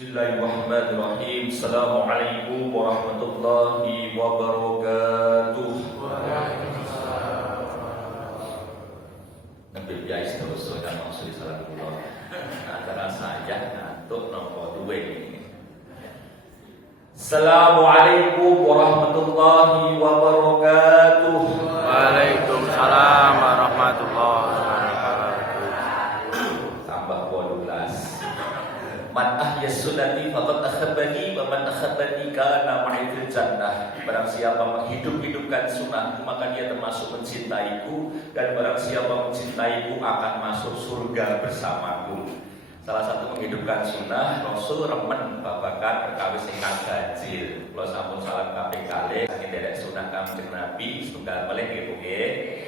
Bismillahirrahmanirrahim. Assalamualaikum warahmatullahi wabarakatuh. Nabi biasa terus sudah maksud salam kula. Antara saya ngantuk nopo duwe. Assalamualaikum warahmatullahi wabarakatuh. Waalaikumsalam warahmatullahi wabarakatuh. Tambah 12. Man ahya sunnati faqad akhabani wa man akhabani kana ma'i fil jannah. Barang siapa menghidupkan sunnahku maka dia termasuk mencintaiku, dan barang siapa mencintaiku akan masuk surga bersamaku. Salah satu menghidupkan sunnah Rasul remen babakan perkawis ingkang ganjil. Kula sampun salam kaping kalih saking derek sunah Kanjeng Nabi setunggal malih nggih.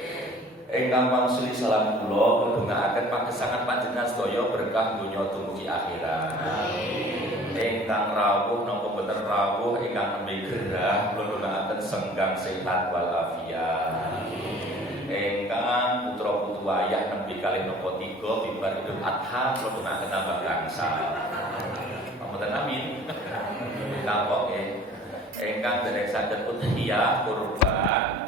Ingkang mangsuli salam kula kedongaaken pagesangan panjenengan sedaya berkah donya dumugi akhirat. Amin. Ingkang rawuh napa boten rawuh, ingkang nembe gerah kula dongaaken senggang sehat walafiat. Ingkang putra-putu ayah nembe kalih napa tiga bibar Idul Adha kula dongaaken nambah gangsal. Pamoten amin. Kapoke ingkang derek saged udhiyah kurban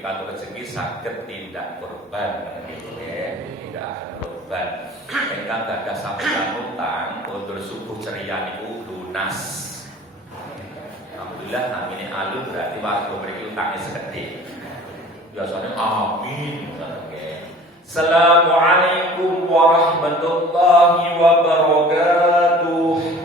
kalau rezeki sakit tidak korban, tidak korban. Engkang gadah sampeyan utang, kondur subuh ceria niku lunas. Alhamdulillah namine alun berarti warga mriki utange sekedhik. Biasanya amin. Assalamualaikum warahmatullahi wabarakatuh.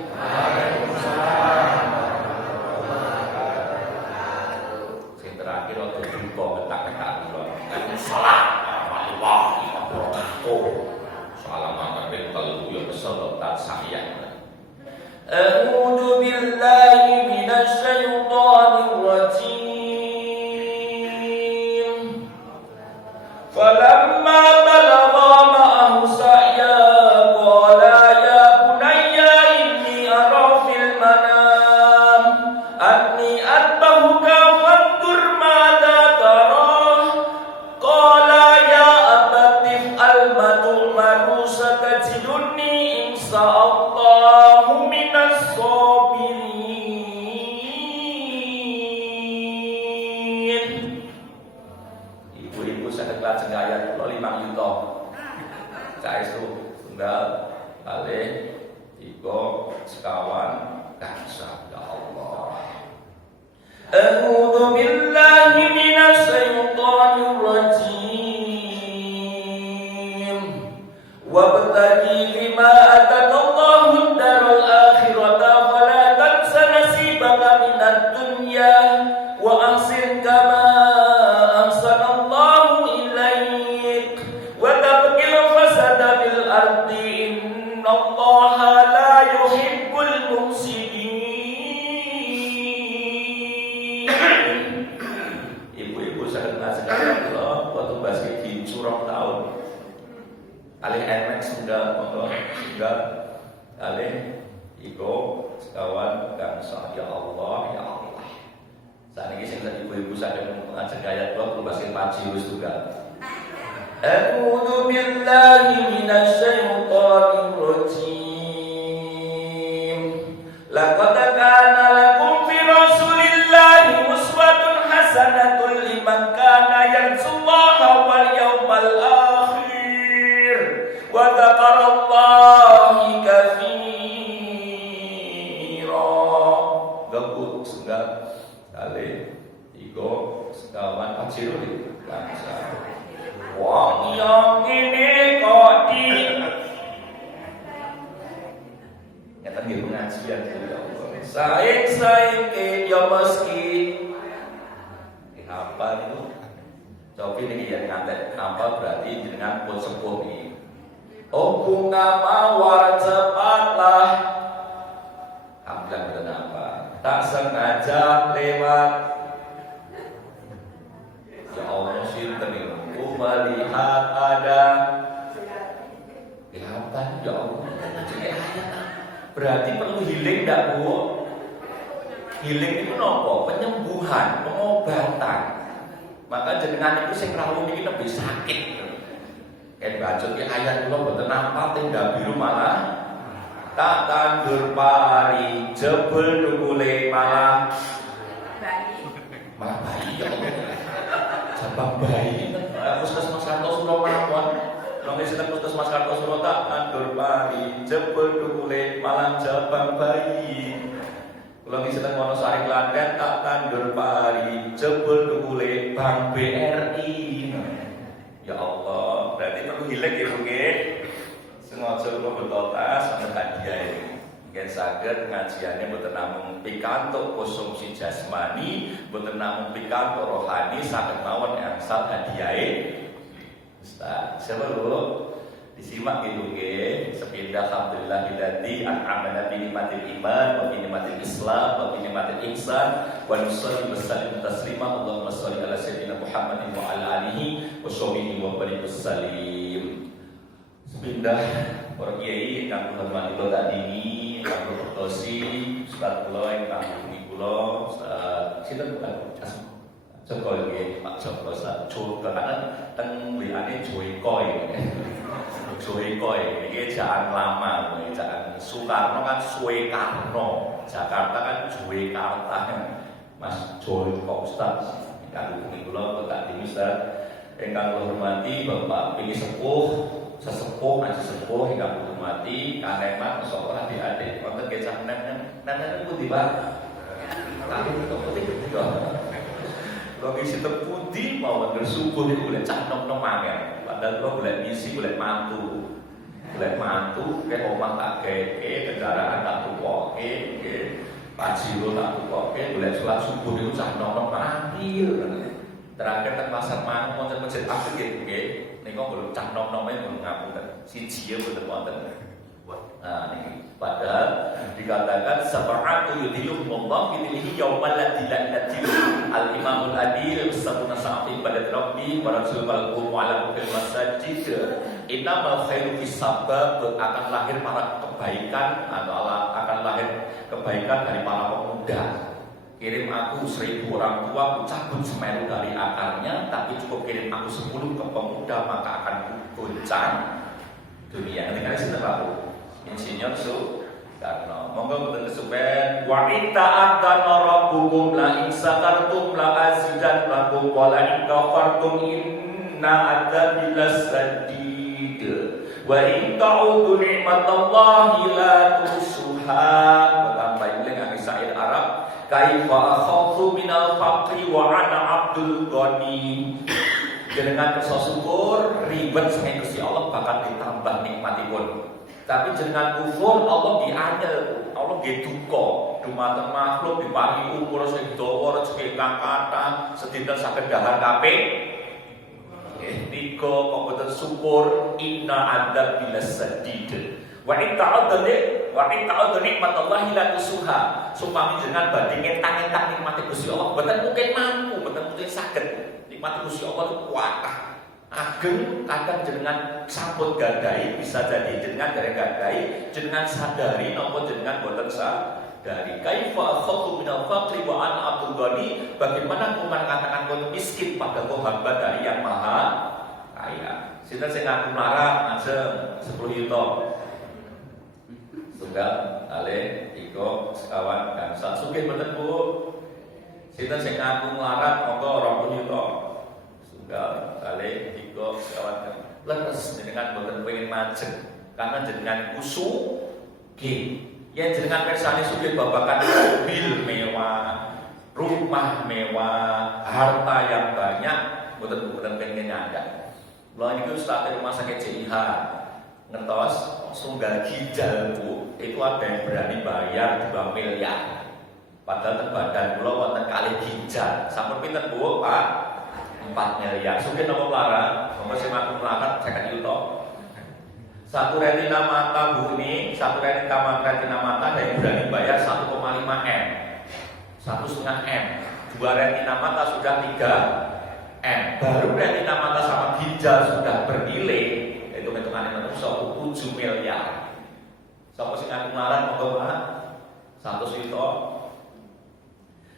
A'udzu billahi minasy syaithanir rajim. Falamma balagha ma'ahu sa'ya qala ya bunayya inni ara fil manam anni atbahuka fanzur madza tara. Qala ya abati al-ma tu'maru satajiduni insyaallah ibu-ibu saged lajeng ayat 5 yuta. Saestu tunggal kalih 3 sekawan gangsal ya Allah. A'udzu billahi minasy syaithanir rajim. Wabtaghi fima atakallahu ad-daral akhirata fala tansa nasibaka minad dunya wa ahsin kama ahsanallahu ilaik wa tabghil fasada fil ardi innallaha la yuhibbul mufsidin. Ibu-ibu saged ngajengaken kula waktu basi dicurong taun. Alih NMAX sudah monggo sudah alih iko sekawan gangsal ya Allah ya Allah. Saat ini sing ibu-ibu saged ngajeng ayat 20 bahasa Paci wis tunggal. A'udzu billahi minasy syaithanir rajim. Laqad kana lakum fi rasulillahi uswatun hasanatun liman kana yarjullaha wal yawmal akhir wa dzakarallaha katsira. Gabut senggal kali 3 sekawan paciro iki bangsa. Wong yang ini kok di ngeten nggih pengajian ya Allah. Saing ke ya meski apa niku? Cobi niki yen ngantek apa berarti jenengan pun sepuh iki. Oh bunga mawar cepatlah. Alhamdulillah kenapa? Tak sengaja lewat. Ya Allah sinten niku melihat ada kelihatan ya Allah. Berarti perlu healing ndak Bu? Healing itu nopo? Penyembuhan, pengobatan. Maka jenengan itu sing rawuh niki lebih sakit. Kayak baca ayat kula mboten nampa teng biru malah tak tandur pari jebul dukule malah bayi ya jabang bayi puskesmas Kartosuro mawon nang sinten puskesmas Kartosuro tak tandur pari jebul dukule malah jabang bayi kula sinten Wonosari Klaten tak tandur pari jebul dukule Bank BRI ya Allah berarti perlu hilang ya Bu nggih sengaja kula betotas sampe hadiah iki mungkin saged ngajiannya boten namung pikantuk konsumsi jasmani, boten namung pikantuk rohani, saged mawon angsal hadiahe Ustaz. Siapa lho? Disimak gitu nggih. Sepindah alhamdulillahilladzi an'amana bi nikmatil iman wa bi nikmatil islam wa bi nikmatil ihsan wa nusalli wa sallim taslima Allahumma shalli ala sayyidina Muhammadin wa ala alihi wa sahbihi wa barik wasallim. Sepindah para kiai ingkang hormati kula tadi Kang Tosi, Ustaz kula ingkang niki kula, sinten bukan Joko nggih, Pak Joko Ustaz. Joko kan teng liyane Joyko iki. Joyko iki jaan lama, jaan Soekarno kan Suekarno, Jakarta kan Joykarta. Mas Joko Ustaz, ingkang niki kula Pak Ustaz, ingkang kula hormati Bapak Pingi sesepuh ngaji sepuh hingga hormati kaneman sekolah adik-adik wonten kecah nem putih Pak tapi putih kok lagi sinten putih mawon bersyukur itu boleh cah nom-nom angel padahal kok boleh misi boleh mantu ke omah tak keke kendaraan tak tukoke pajiro tak tukoke boleh sholat subuh itu cah nom-nom manggil terakhir teng pasar mangu wonten masjid agung nggih niku belum cah nom-nome belum ngapunten siji ya boten wonten. Nah niki padahal dikatakan sab'atu yudhilluhumullah bidhillihi yaumal la dhilla illa dhilluh. Al-Imamul Adil sabuna sa'ati pada Rabbi wa rasul wal ala fil masajid. Innamal khairu fis sabab akan lahir para kebaikan atau akan lahir kebaikan dari para pemuda. Kirim aku 1000 orang tua, aku cabut Semeru dari akarnya, tapi cukup kirim aku 10 ke pemuda, maka akan goncang dunia. Nanti kali sini aku Insinyur Soekarno. Monggo boten kesupen. Wa ta'adzana rabbukum la in sakartum la azidannakum wa la in kafartum inna adzabi lasadid. Wa in ta'udu ni'matallahi la tusuha. Tambah ilang ang Sa'id Arab. Kaifa akhawtu minal faqri wa ana abdul ghani. Dengan kersa syukur ribet sang Gusti Allah bakal ditambah nikmatipun. Tapi dengan kufur Allah dianyel, Allah nggih duka. Dumateng makhluk diparingi umur sing dawa rezeki kang kathah sedinten saged dahar kabeh. Nggih nika kok boten syukur inna adzab bilasadid. Wa in ta'uddu nikmatallahi la tusuha. Supami jenengan badhe ngentang-entang nikmate Gusti Allah, boten mungkin mampu, boten mungkin saged. Nikmate Gusti Allah kuatah. Ageng kadang jenengan sampun gadai, bisa jadi jenengan dereng gadai, jenengan sadari napa jenengan boten sadari. Kaifa akhadtu minal faqri wa ana abdul ghani. Bagaimana aku mengatakan kowe miskin padahal kau hamba dari yang maha kaya. Sinten sing ngaku melarat ajeng 10 yuta. Tunggal kalih 3 sekawan gangsal sugih mboten Bu. Sinten sing ngaku melarat monggo 20 yuta. Tunggal kalih 3 sekawan leres jenengan mboten pengen majeng karena jenengan kusu nggih. Yen jenengan persane sugih babakan mobil mewah, rumah mewah, harta yang banyak, mboten pengen nyandang. Lha niku Ustaz rumah sakit JIH ngertos tunggal ginjal Bu, itu ada yang berani bayar 2 miliar. Padahal badan kula wonten kalih ginjal. Sampun pinten Bu, Pak? 4 miliar. Sugih napa melarat? Monggo sing aku melarat 50 juta. Satu retina mata Bu ini, satu retina mata ada yang berani bayar 1,5 M. 1,5 M. 2 retina mata sudah 3 M. Baru retina mata sama ginjal sudah bernilai hitung-hitungan itu 7 miliar. Sapa sing aku melarat monggo Pak? 100 juta.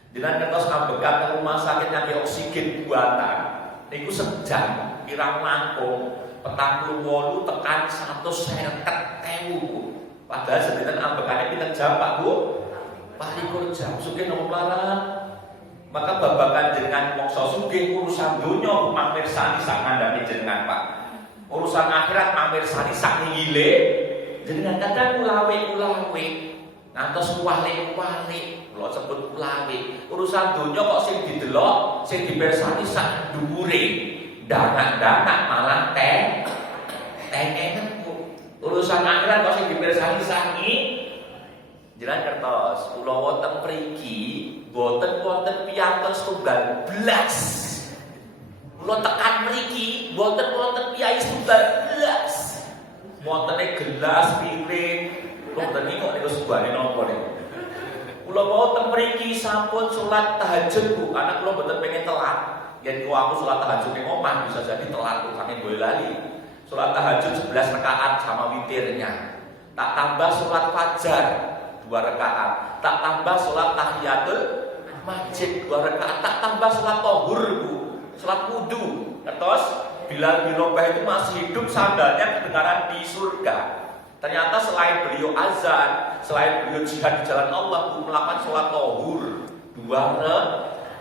Dengan ngertos ambekan rumah sakit nyaki oksigen buatan niku sejam pirang langkung 48 tekan 150.000. Padahal sebenarnya ambekane pinten jam Pak Bu? 24 jam. Sugih nopo melarat. Maka babakan jenengan mongso sugih urusan donya pamirsani sak ngandhane jenengan Pak. Urusan akhirat pamirsani sak nggile jenengan kadang ulawe-ulawe ngantos wale-wale. Kula sebut ulawe. Urusan donya kok sing didelok, sing dipirsani sak dhuwure. Danak-danak malah tengengen. Urusan akhirat kok sing dipirsani sangi jenengan kertos kula wonten mriki boten wonten piyantos tunggal blas. Kula tekan mriki boten wonten piyai tunggal blas. Wontene gelas piring wonten iki kok niku subane napa niku. Kula wonten mriki sampun salat tahajud Bu, anak kula boten pengen telat. Yen kula aku salat tahajud ning omah bisa jadi telat kok saking boyo lali. Salat tahajud 11 rakaat sama witirnya. Tak tambah salat fajar 2 rakaat. Tak tambah salat tahiyatul masjid 2 rakaat. Tak tambah salat tohur Bu. Salat wudu. Terus Bilal bin Rabah itu masih hidup sandalnya kedengaran di surga. Ternyata selain beliau azan, selain beliau jihad di jalan Allah, Bu melakukan salat tohur 2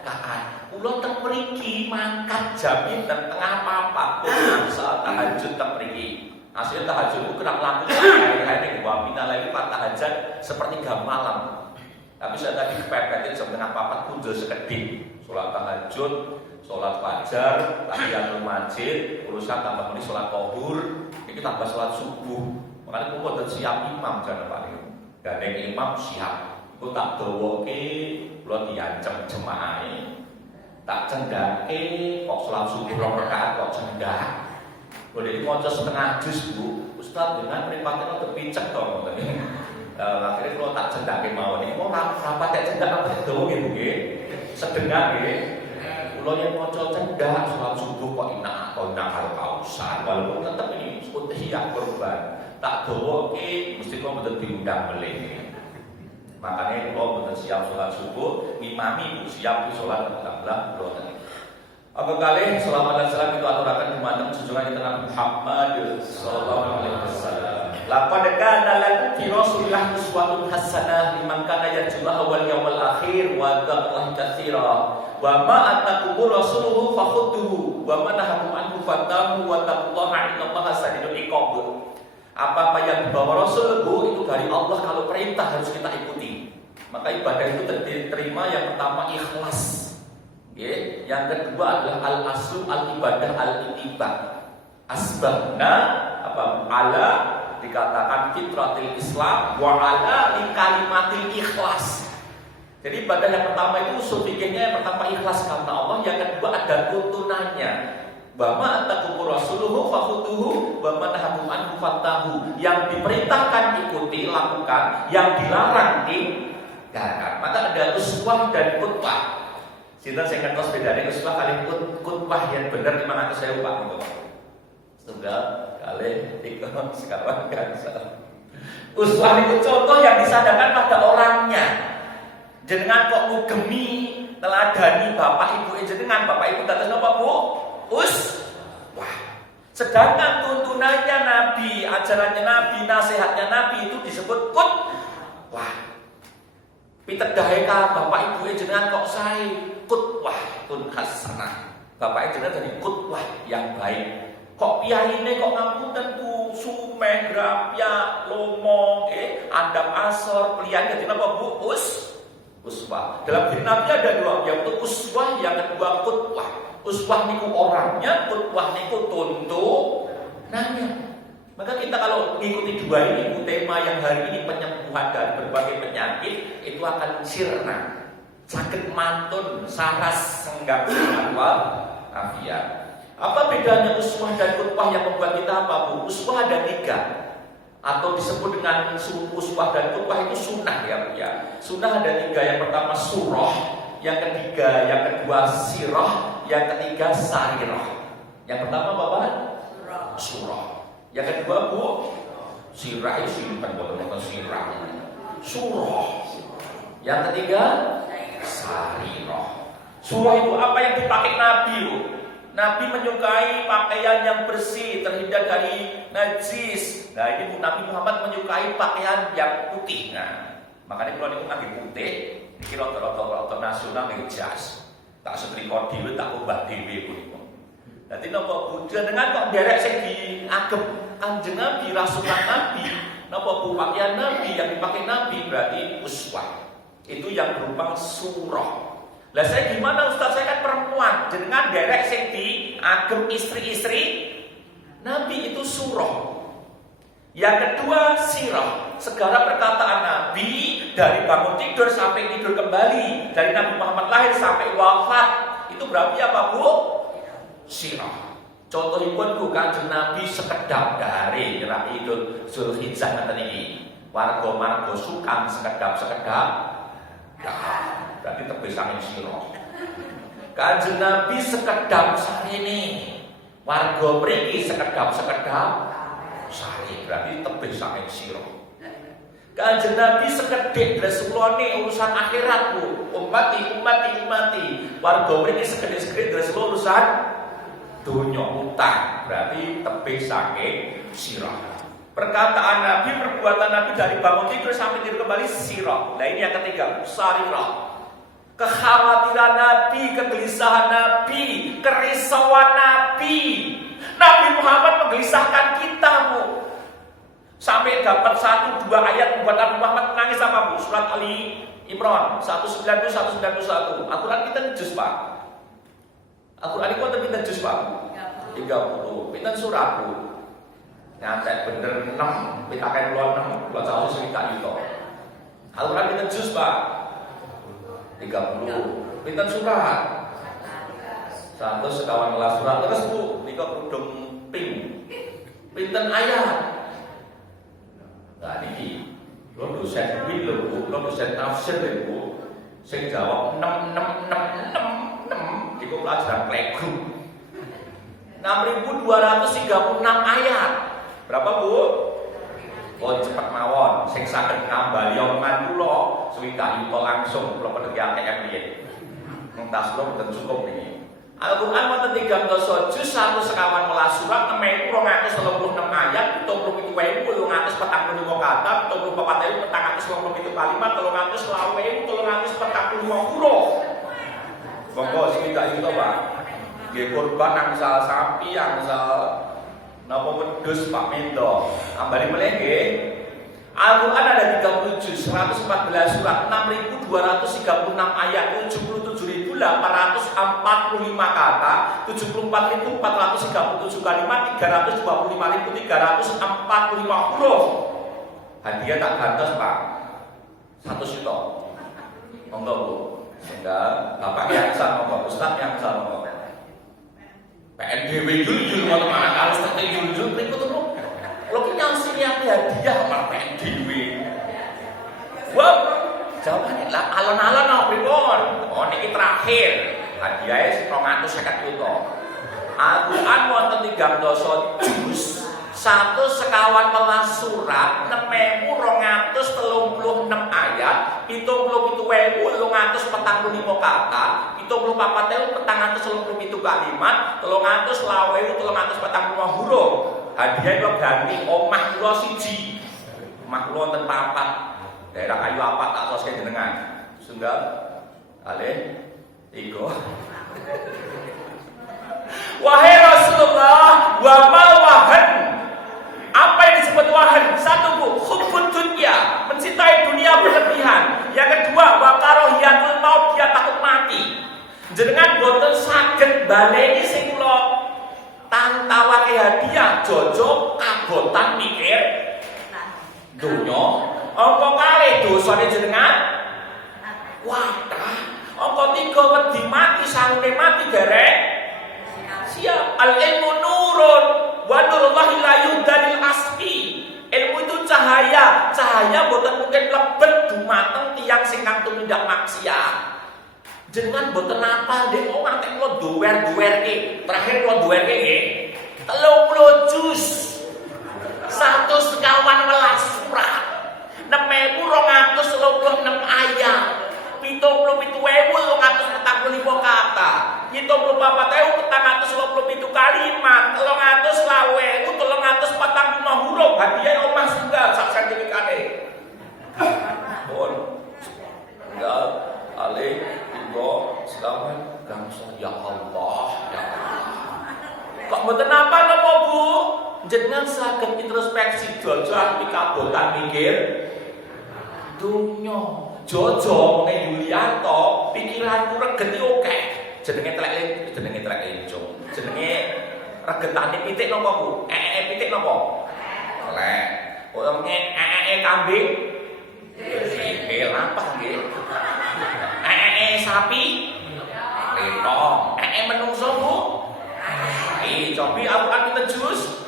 rakaat. Kula teng mriki mangkat jam pinten tengah papat saat tahajud teng mriki. Asline tahajud ku kena laku kaya-kaya wa minal laili tahajud sepertiga malam. Tapi saya tadi kepepetin jam tengah papat kunjul sekedhik. Salat tahajud, salat fajar, tahiyatul masjid, urusan tambah menit salat zuhur, iki tambah salat subuh. Makanya kula boten siap imam jane Pak. Gandeng imam siap. Iku tak dawoke kula diancem jemaahe. Tak cendake kok salat subuh 2 rakaat kok cendak. Boleh maca setengah juz Bu. Ustaz dengan mripate kok picek to ngoten. Akhire kula tak cendake mawon. Iki mau rapat tak cendak apa dawa nggih. Sedengah nggih. Kula yen maca cendak salat subuh kok enak kok nakal kausan. Walaupun tetep ini udhiyah kurban. Tak dawoke mesti kok mboten diundang melih. Makanya kalau betul siap sholat subuh, ngimami siap di sholat bertambah berotan. Apa kali sholawat dan salam itu aturakan kemana junjungan kita Nabi Muhammad Sallallahu Alaihi Wasallam. Laqad kana lakum fi Rasulillah uswatun hasanah liman kana yarjullaha wal yawmal akhir wa dzakarallaha katsira. Wa ma atakum rasuluhu fakhudhuhu wa ma nahakum anhu fantahu wa taqullaha innallaha sadidul iqab. Apa-apa yang dibawa Rasul Bu itu dari Allah, kalau perintah harus kita ikuti. Maka ibadah itu diterima yang pertama ikhlas. Yang kedua adalah al-aslu al-ibadah al-ittiba. Asbabna ala dikatakan fitratil Islam wa ala li kalimatil ikhlas. Jadi ibadah yang pertama itu usul fikihnya yang pertama ikhlas karena Allah, yang kedua ada tuntunannya. Wa ma atakum rasuluhu fakhuduhu wa ma nahakum anhu fantahu. Yang diperintahkan ikuti, lakukan, yang dilarang tinggalkan. Maka ada uswah dan qudwah. Sinten sing ngertos bedane uswah kali qudwah yang bener 500.000 Pak gitu. Setunggal kali 3 sekawan gangsal. Uswah itu contoh yang disadarkan pada orangnya. Jenengan kok ngugemi teladani bapak ibu jenengan, bapak ibu dados napa Bu? Wah. Sedangkan tuntunannya Nabi, ajarannya Nabi, nasihatnya Nabi itu disebut wah. Pitedahe ka bapak ibu jenengan kok sae qudwah tun hasanah. Bapak jenengan jadi qudwah yang baik. Kok piyaine kok ngapunten Bu, sumeh grapya lomo andap asor pelian dadi napa Bu? Uswah. Dalam diri Nabi ada 2, yaitu uswah, yang kedua qudwah. Uswah niku orangnya, qudwah niku tuntunannya. Maka kita kalau mengikuti 2 ini, tema yang hari ini penyembuhan dari berbagai penyakit itu akan sirna, sakit mantun, saras, senggak, afiat. Apa bedanya uswah dan qudwah yang membuat kita apa Bu? Uswah ada 3. Atau disebut dengan uswah dan qudwah itu sunnah ya Bu ya. Sunnah ada 3, yang pertama surah, yang kedua sirah, yang ketiga sarirah. Yang pertama apa? Surah. Yang kedua Bu, sirah itu simpan bukan sirah. Surah. Yang ketiga sarirah. Surah itu apa yang dipakai Nabi Bu. Nabi menyukai pakaian yang bersih, terhindar dari najis. Nah, ini Nabi Muhammad menyukai pakaian yang putih. Nah, makanya kalau niku ngangge putih, iki rada-rada nasional ning jas. Tak setrika dhewe, tak ubah dhewe niku. Dadi napa Buddha dengan kok derek sing diagem Kanjeng Nabi, Rasulullah Nabi, napa bu pakaian Nabi yang dipakai Nabi berarti uswah. Itu yang berupa surah. Lah saya gimana Ustaz, saya kan perempuan, jenengan derek sing diagem istri-istri Nabi itu surah. Yang kedua sirah, segala perkataan Nabi dari bangun tidur sampai tidur kembali, dari Nabi Muhammad lahir sampai wafat, itu berarti apa Bu? Sirah. Contohipun Bu Kanjeng Nabi sekedap dari Idul Zulhijjah ngeten iki. Warga-warga sukan sekedap-sekedap. Nah, berarti tebih saking sirah. Kanjeng Nabi sekedap sarene. Warga mriki sekedap-sekedap sari, berarti tebih saking sirah. Kanjeng Nabi sekedhik dresulane urusan akhirat Bu. Ummati. Warga mriki sekedhik dresul urusan dunya utang, berarti tebih saking sirah. Perkataan Nabi, perbuatan Nabi dari bangun tidur sampai tidur kembali sirah. Nah ini yang ketiga, sarirah. Kekhawatiran Nabi, kegelisahan Nabi, kerisauan Nabi. Nabi Muhammad menggelisahkan kita Bu. Sampai dapat 1-2 ayat membuat Nabi Muhammad menangis apa Bu? Surat Ali Imran 190 191. Aturan kita juz Pak. Aturan kita juz Pak. 30. Pinten surat Bu? Nyantek bener 6, pitakan 6, buat saya cerita itu. Aturan kita juz Pak 30. Pinten surat 100 sekawan kelas surat. Terus Bu, nika kudung ping. Pinten ayat. Nah niki lo dosen win lho Bu, lo dosen tafsir lho Bu. Sing jawab 6 iku pelajaran playgroup. 6.236 ayat. Berapa Bu? Oh cepet mawon, sing saged ngambali omongan kula swidak yuta langsung kula peneki ATM piye. Nang tas kula mboten cukup niki. Al-Qur'an wonten 13 juz 1 sekawan welas surat 6236 ayat, 77.845 kata, 74.497 kalimat, 325 huruf. Monggo swidak yuta Pak. Nggih kurban angsal sapi, angsal napa wedhus Pak Mendo. Ambari meneh nggih. Al-Qur'an ada 30 juz, 114 surat, 6.236 ayat, 77.845 kata, 74.437 kalimat, 325.345 huruf. Hadiah tak gantos Pak. 1 juta. Monggo Bu. Sehingga Bapak yang sama Bapak Ustaz yang sama Bapak. PNBW jujur kalau mana harus terjun jujur berikut itu lo punya siap hadiah sama PNBW. Wah jawabannya lah alon-alon no pripun. Oh niki terakhir hadiahnya 250 juta. Al-Qur'an wonten 13 juz 1 sekawan welas surat 6.236 ayat 77.845 kata 74.437 kalimat 325.345 huruf. Hadiah itu ganti omah kula siji. Omah kula wonten papat. Daerah Kayu Apat tak tos jenengan. Sunggal kalih 3. Wahai Rasulullah, wa mal wahan. Apa yang disebut wahan? 1 Bu, hubbud dunya, mencintai dunia berlebihan. Yang kedua, wa karahiyatul maut, dia takut mati. Jenengan boten saged baleni sing kula tantawake hadiah jojo kabotan mikir dunya. Angka kalih dosane jenengan wadah. Angka 3 wedi mati sangune mati derek siap. Al ilmu nurun wa nurullahi la yudalil asfi. Ilmu itu cahaya, cahaya boten mungkin lebet dumateng tiyang sing kang tumindak maksiat. Jenengan boten apa ndek omah tek kula duwer-duwerke. Terakhir kula duwerke nggih 30 juz. 1 sekawan welas surat. 6.236 ayat. 77.245 kata. 74.437 sampean gangso ya Allah, ya Allah. Kok mboten apa napa Bu? Jenengan saged introspeksi jajal pikabotan mikir dunya. Jojo mene Yulianto, pikiranku regeti akeh. Jenenge telek encung. Jenenge regetane pitik napa Bu? Pitik napa? Telek. Wonge kambing. Sikil apa nggih? Sapi. Retong. Menungso Bu. Cobi abukan pinten jus?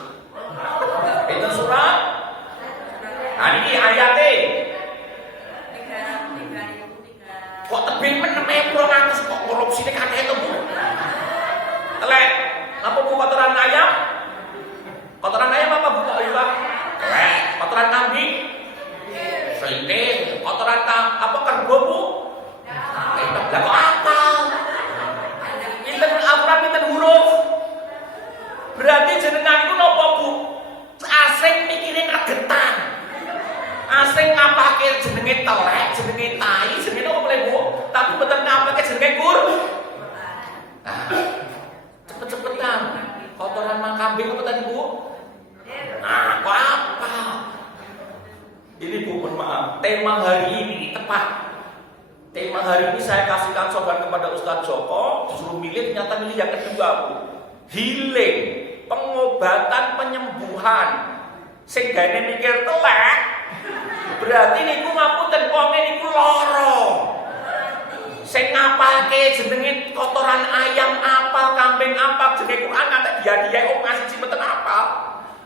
Pinten surat? Nah niki ayate. Kok tebing menem 200 kok korupsine kakek itu Bu. Telek. Apa Bu kotoran ayam? Kotoran ayam apa Bu? Telek. Kotoran kambing? Sinte. Kotoran apa kerbau Bu? Lah kok apa? Pinten aturan pinten huruf? Berarti jenengan iku napa Bu? Asing mikirin regetan. Asing ngapake jenenge telek, jenenge tai, jenenge apa boleh Bu? Tapi mboten ngapake jenenge kur. Nah, cepet-cepetan. Kotoran mang kambing apa tadi Bu? Nah, kok apa? Ini Bu, mohon maaf. Tema hari ini tepat. Tema hari ini saya kasihkan sobat kepada Ustadz Joko, disuruh milih, ternyata milih yang kedua Bu. Healing, pengobatan, penyembuhan. Sing gane mikir telek, berarti niku ngapunten wong niku lara. Sing ngapalke jenenge kotoran ayam apa, kambing apa, jenenge Quran kate dia ngasih sing mboten apal.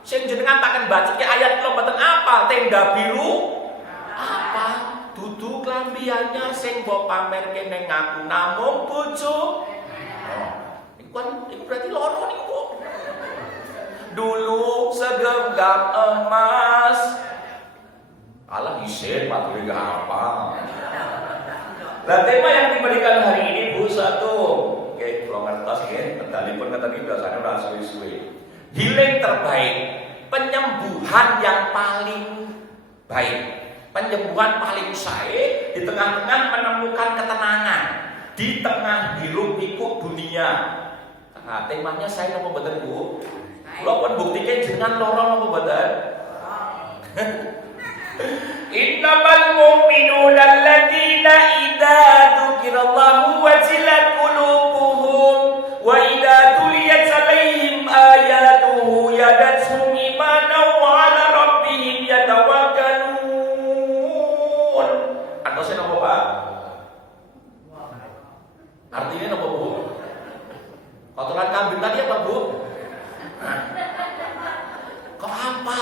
Sing jenengan takkan bacake ayat kula mboten apal, tenda biru apa? Dudu klambi anyar sing mbok pamerke ning aku namung bojo. Iku berarti lara niku. Dulu segenggam emas. Alah isin materi apa? Nah, tema yang diberikan hari ini Bu satu. Oke, kula ngertos nggih, medalipun ngeten iki biasane ora suwe-suwe. Healing terbaik, penyembuhan yang paling baik. Penyembuhan paling sae di tengah-tengah menemukan ketenangan di tengah hiruk pikuk dunia. Nah, temanya saya napa mboten Bu? Kula pun buktike jenengan lara napa mboten? Innamal mu'minuna alladzina idza dzukirallahu wajilat qulubuhum wa idza tuliyat 'alaihim ayatuhu yadatuhum imanan wa 'ala rabbihim yatawakkalun. Artosé napa Pak? Artinya napa Bu? Kotoran kambing tadi apa Bu? Kok apa?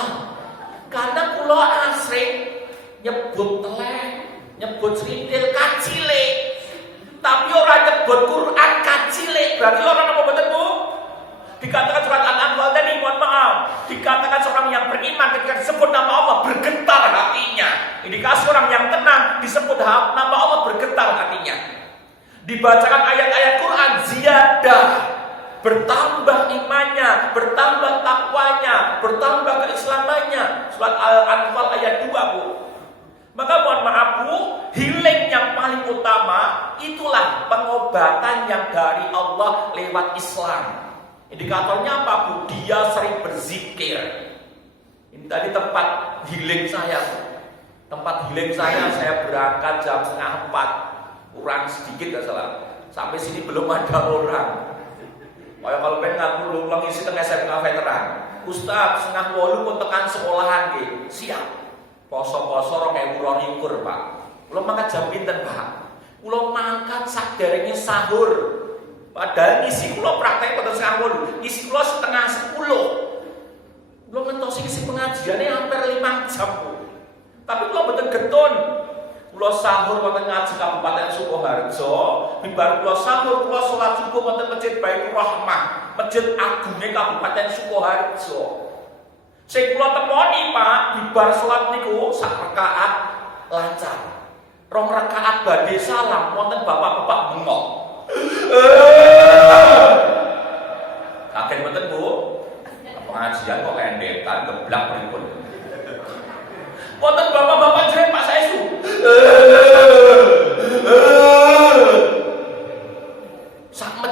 Karena kula asring nyebut telek, nyebut srintil kacile. Tapi orang nyebut Quran kacile. Berarti orang apa betul Bu? Dikatakan surat Al-Anfal tadi, mohon maaf. Dikatakan seorang yang beriman ketika disebut nama Allah bergetar hatinya. Indikasi orang yang tenang disebut nama Allah bergetar hatinya. Dibacakan ayat-ayat Quran ziyadah. Bertambah imannya, bertambah takwanya, bertambah keislamannya. Surat Al-Anfal ayat 2 Bu. Maka mohon maaf Bu, healing yang paling utama itulah pengobatan yang dari Allah lewat Islam. Indikatornya apa Bu? Dia sering berzikir. Ini tadi tempat healing saya Bu. Tempat healing saya berangkat jam 3:30, kurang sedikit gak salah. Sampai sini belum ada orang. Kaya kalau pengen ngaku lu ngisi tengah SMK veteran. Ustaz, 7:30 pun tekan sekolahan nggih. Siap. Poso-poso 2022 Pak. Kula mangkat jam pinten Pak? Kula mangkat saderenge sahur. Padahal ngisi kula praktek boten 7:30. Ngisi kula 9:30. Kula ngentosi ngisi pengajiane hampir 5 jam Bu. Tapi kula boten getun. Kula sahur wonten ngaji Kabupaten Sukoharjo, bibar kula sahur kula salat subuh wonten Masjid Baitur Rahmah, Masjid Agunge Kabupaten Sukoharjo. Sing kula temoni Pak, bibar salat niku sak rakaat lancar. 2 rakaat badhe salam wonten bapak-bapak bengok. Kaget mboten Bu? Pengajian kok endekan geblak pripun. Wonten bapak-bapak jreng Pak Saisu.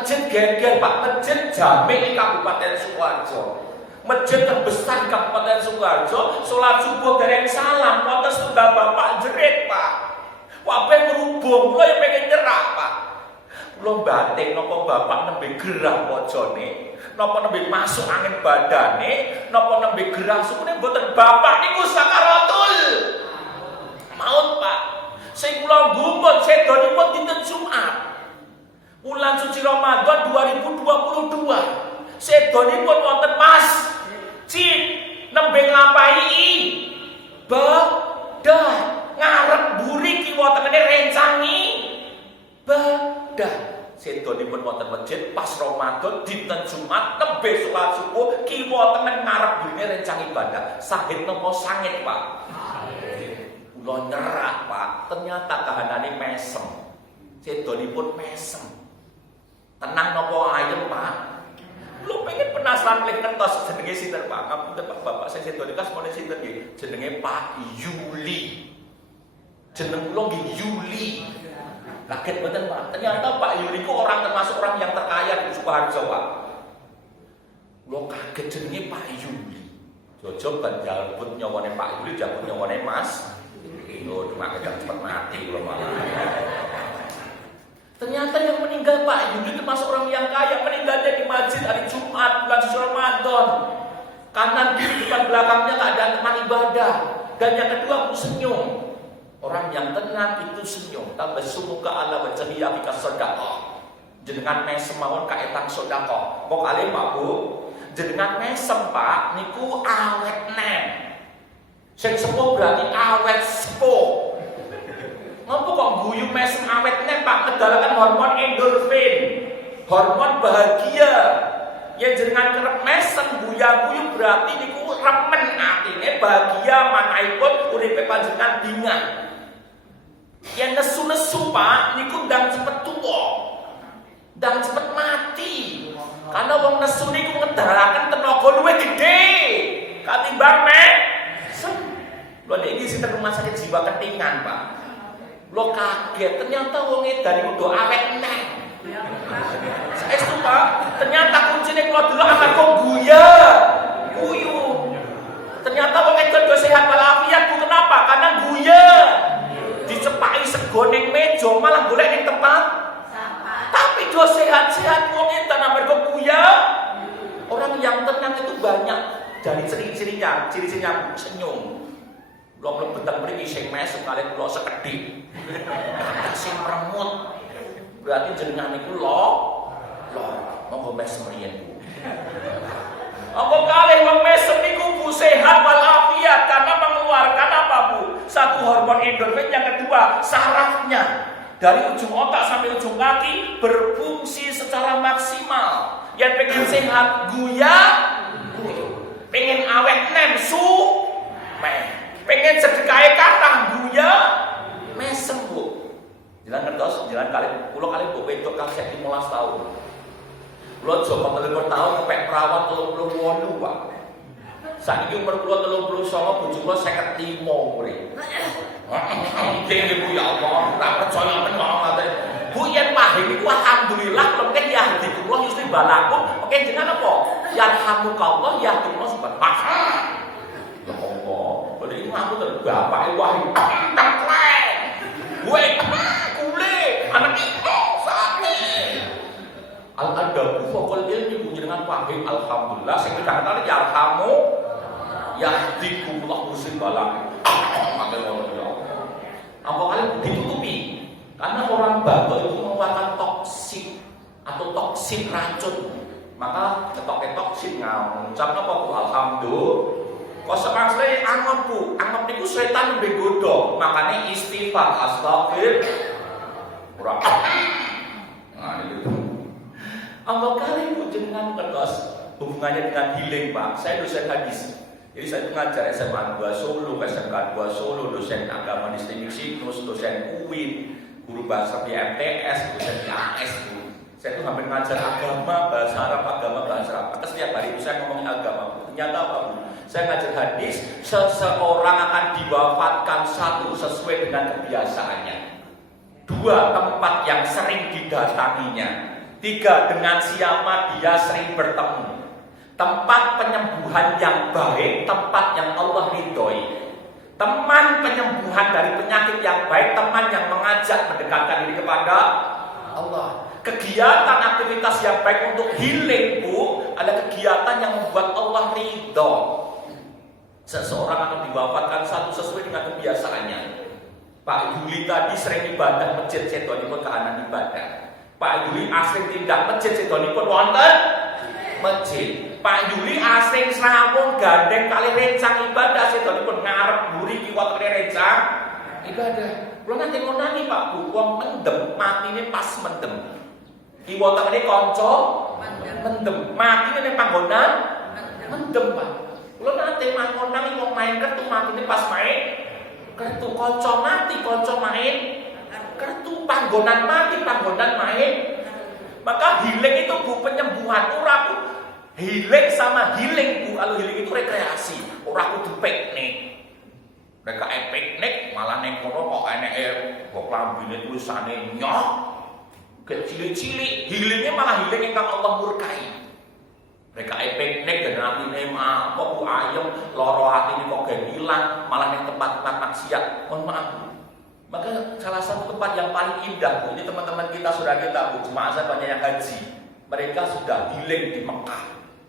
masjid geger Pak, masjid Jami di Kabupaten Sukoharjo. Masjid terbesar di Kabupaten Sukoharjo, sholat subuh dereng salam, wonten setunggal bapak jerit Pak. Wabe merubung, lo yang pengen nyerah Pak. Lo batik nopo bapak nembe gerah wajane, nopo nembe masuk angin badane, nopo nembe gerah sukune mboten bapak niku sakaratul maut Pak. Sing kula gumun sedonipun dinten Jumat. Bulan suci Ramadan 2022. Sedonipun wonten masjid nembe nglampahi ibadah ngarep buri kiwa tengene rencangi ibadah. Sedonipun wonten masjid pas Ramadan dinten Jumat nembe salat subuh kiwa tengen ngarep burine rencang ibadah. Sahid napa sangit Pak? Kula nyerah Pak, ternyata kahanane mesem. Sedonipun mesem. Tenang napa ayem Pak? Lu pengen penasaran lek ngertos jenenge sinten Pak? Ngapunten Pak Bapak saya sedone kas mone sinten nggih? Jenenge Pak Yuli. Jeneng kula nggih Yuli. Kaget mboten Pak? Ternyata Pak Yuli ku orang termasuk orang yang terkaya di Sukoharjo Pak. Kula kaget jenenge Pak Yuli. Jojo ban jalbut nyawane Pak Yuli, jalbut nyawane Mas. Yo cuma kejar cepat mati kula malah. Ternyata yang meninggal Pak Yuli termasuk orang yang kaya, meninggalnya di masjid hari Jumat bulan suci Ramadan. Kanan kiri depan belakangnya tak ada teman ibadah. Dan yang kedua pun senyum. Orang yang tenang itu senyum. Tambah sumuka ala wajhiya bika sedekah. Jenengan mesem mawon kaetan sedekah. Kok kali Pak Bu? Jenengan mesem Pak niku awet neh. Sing sepuh berarti awet sepuh. Ngapa kok guyu mesem awet neh Pak? Ngedalaken hormon endorfin, hormon bahagia. Yang jenengan kerep mesem guyu berarti niku remen atine bahagia manahipun uripe panjenengan dingin. Yang nesu-nesu Pak niku ndang cepet tuwa, ndang cepet mati. Karena wong nesu niku ngedalaken tenaga luwih gedhe katimbang mesem. Lho iki sinten rumah sakit jiwa ketingan Pak. Lo kaget, ternyata wong edan iku do awet neh. Saestu Pak, ternyata kuncine kula delok amarga guyu. Ternyata wong edan do sehat walafiat, Bu. Kenapa? Karena guyu. Dicepaki sego ning meja malah golek ning tempat sampah. Tapi do sehat-sehat wong edan amarga guyu. Orang yang tenang itu banyak dari ciri-cirinya senyum. Lo mlebetan mriki sing mesem kalih kula sekedhik. Kata sing meremut. Berarti jenengan niku lo monggo mesem riyen Bu. Apa kalih wong mesem niku Bu sehat walafiat karena mengeluarkan apa Bu? Satu hormon endorfin, yang kedua sarafnya dari ujung otak sampai ujung kaki berfungsi secara maksimal. Yang pengen sehat guya, pengen awet nem pengen sedekahe kathah guya mesem Bu. Jalan ngertos, jalan kali kula kali Bu wedok kasih 15 tahun. Kula jopo 30 tahun kepek perawat 38 Pak. Saiki umur kula 39, bojo kula 55 umure. Dene Bu ya Allah, ora percaya menawa ngate. Bu yen pahing iku alhamdulillah mungkin ya di kula Yusri balaku, mungkin jenengan apa? Yarhamukallah ya kula subhanallah. Ya Allah, ini aku terus bapak wahyu tak keren. Gue kule anak itu sakit. Al-adabu faqul ilmi Bu jenengan pahing alhamdulillah sing kadang-kadang yarhamu yahdikumullah musim balak. Matur nuwun ya. Apa kali ditutupi? Karena orang batuk itu mengeluarkan toksik atau toksin racun. Maka ketok-ketoksin ngucap apa Bu alhamdulillah. Kok semaksane anggap Bu, anggap niku setan nembe godho, makane istighfar astagfir. Ora. Nah itu. Anggap kali Bu jenengan ngertos hubungannya dengan healing Pak. Saya dosen hadis. Jadi saya itu ngajar SMA 2 Solo, SMK 2 Solo, dosen agama di Sinus, dosen UIN, guru bahasa di MTS, dosen di AS Bu. Saya itu hampir ngajar agama, bahasa Arab, setiap hari itu saya ngomongin agama Bu. Ternyata apa Bu? Saya ngajar hadis, seseorang akan diwafatkan satu sesuai dengan kebiasaannya. Dua, tempat yang sering didatanginya. 3. Dengan siapa dia sering bertemu. Tempat penyembuhan yang baik, tempat yang Allah ridhoi. Teman penyembuhan dari penyakit yang baik, teman yang mengajak mendekatkan diri kepada Allah. Kegiatan aktivitas yang baik untuk healing, Bu, adalah kegiatan yang membuat Allah ridho. Seseorang akan diwafatkan sesuai dengan kebiasaannya. Pak Yuli tadi sering ibadah masjid, setonipun ke anak ibadah. Pak Yuli asring tindak masjid, setonipun wonten masjid. Pak Yuli asring serawung gandeng kali rencang ibadah, setonipun ngarep buri kiwat kali rencang ibadah. Kulo nanti ngonani Pak Bu, wong mendem matine pas mendem. Kiwatane kanca mendem, matine ning panggonan mendem Pak. Kulo nanti mangonang wong main kertu matine pas main kertu, kanca mati kanca main kertu, panggonan mati panggonan main. Maka healing itu Bu penyembuhan, ora Bu. Healing sama healing Bu, kalau healing itu rekreasi, ora kudu piknik. Mereka piknik malah ning kono kok eneke kok lambine tulisane nyoh. Kecil-cilik, healingnya malah healing ingkang Allah murkai. Mereka piknik dan atine apa Bu ayem, loro atine kok gak hilang, malah ning tempat-tempat maksiat. Mohon maaf. Maka salah satu tempat yang paling indah Bu, ini teman-teman kita, saudara kita Bu, jemaah banyak yang haji. Mereka sudah healing di Mekah,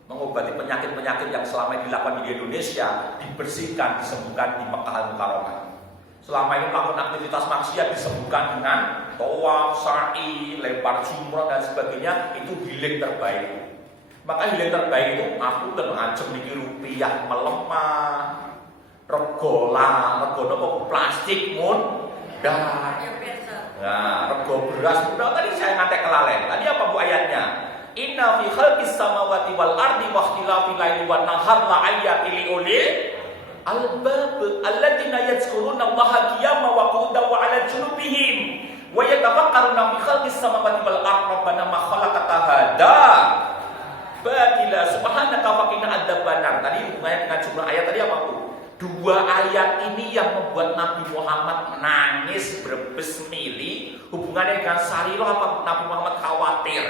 mengobati penyakit-penyakit yang selama ini dilakukan di Indonesia, dibersihkan, disembuhkan di Mekah Al-Mukarramah. Selama ini melakukan aktivitas maksiat disembuhkan dengan tawaf, sa'i, lempar jumroh dan sebagainya, itu healing terbaik. Maka healing terbaik itu aku dan ngajeng niki rupiah melemah, regola, regono kok plastik mun dah. Nah, rego beras udah tadi saya ngantek kelalen. Tadi apa Bu ayatnya? Inna fi khalqis samawati wal ardi wa ikhtilafil laili wan nahar la ayatin li ulil albab alladziina yadhkuruna Allaha qiyaman wa qu'udan wa 'ala junubihim wa yatafakkaruna fi khalqis samawati wal ardi rabbana ma khalaqta hadza batila subhanaka faqina adzabannar. Tadi hubungannya dengan jumlah ayat tadi apa Bu? Dua ayat ini yang membuat Nabi Muhammad menangis berbesmili. Hubungannya dengan Sariro apa Nabi Muhammad khawatir?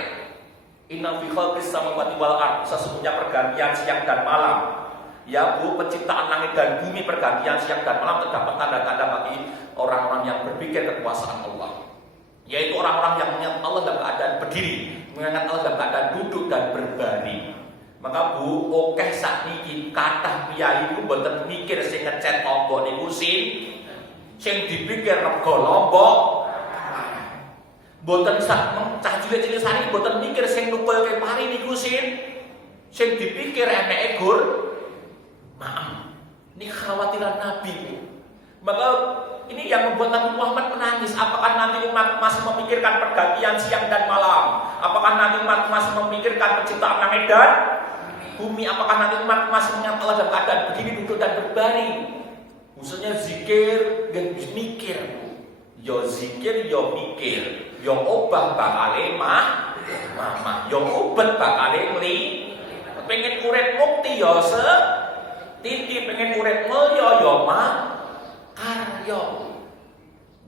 Inna fi khalqis samawati wal ardh, sesungguhnya pergantian siang dan malam. Ya Bu, penciptaan langit dan bumi, pergantian siang dan malam terdapat tanda-tanda bagi orang-orang yang berpikir kekuasaan Allah. Yaitu orang-orang yang mengingat Allah dalam keadaan berdiri, mengingat Allah dalam keadaan duduk dan berbaring. Maka Bu, okeh sakniki kathah piyai iku mboten mikir sing ngecet tangga niku sing dipikir rega lombok. Mboten sak cah cilik-cilik sari mboten mikir sing nukulke pari niku sing dipikir eneke gur. Maaf. Ini kekhawatiran Nabi Bu. Maka ini yang membuat Nabi Muhammad menangis. Apakah nanti umat masih memikirkan pergantian siang dan malam? Apakah nanti umat masih memikirkan penciptaan langit dan bumi? Apakah nanti umat masih mengingat Allah dalam keadaan begini duduk dan berbaring? Khususnya zikir dan mikir. Yo zikir, yo mikir. Yo obah bakale mah, yo obat bakale mli. Pengen urip mukti yo titi, pengen urip mulya yo mah karya.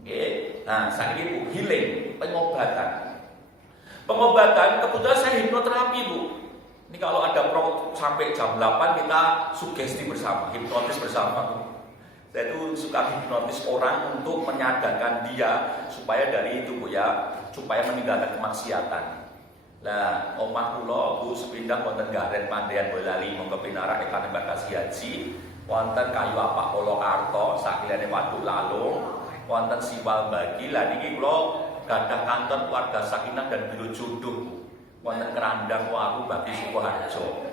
Nggih. Nah, saiki Bu, healing, pengobatan. Pengobatan kebetulan saya hipnoterapi Bu. Ini kalau ada sampai jam 8 kita sugesti bersama, hipnotis bersama. Saya itu suka hipnotis orang untuk menyadarkan dia supaya dari itu Bu ya, supaya meninggalkan kemaksiatan. Lah, omah kula Bu sepindah wonten Garen Pandean Boyolali monggo pinarak ekane Bakasi Haji, wonten Kayu Apak Polokarto sakilane Waduk Lalung, wonten Siwal Bagi. Lah niki kula gadah kantor keluarga Sakinah dan Biro Jodoh. Wonten Kerandang Waru Bagi Sukoharjo.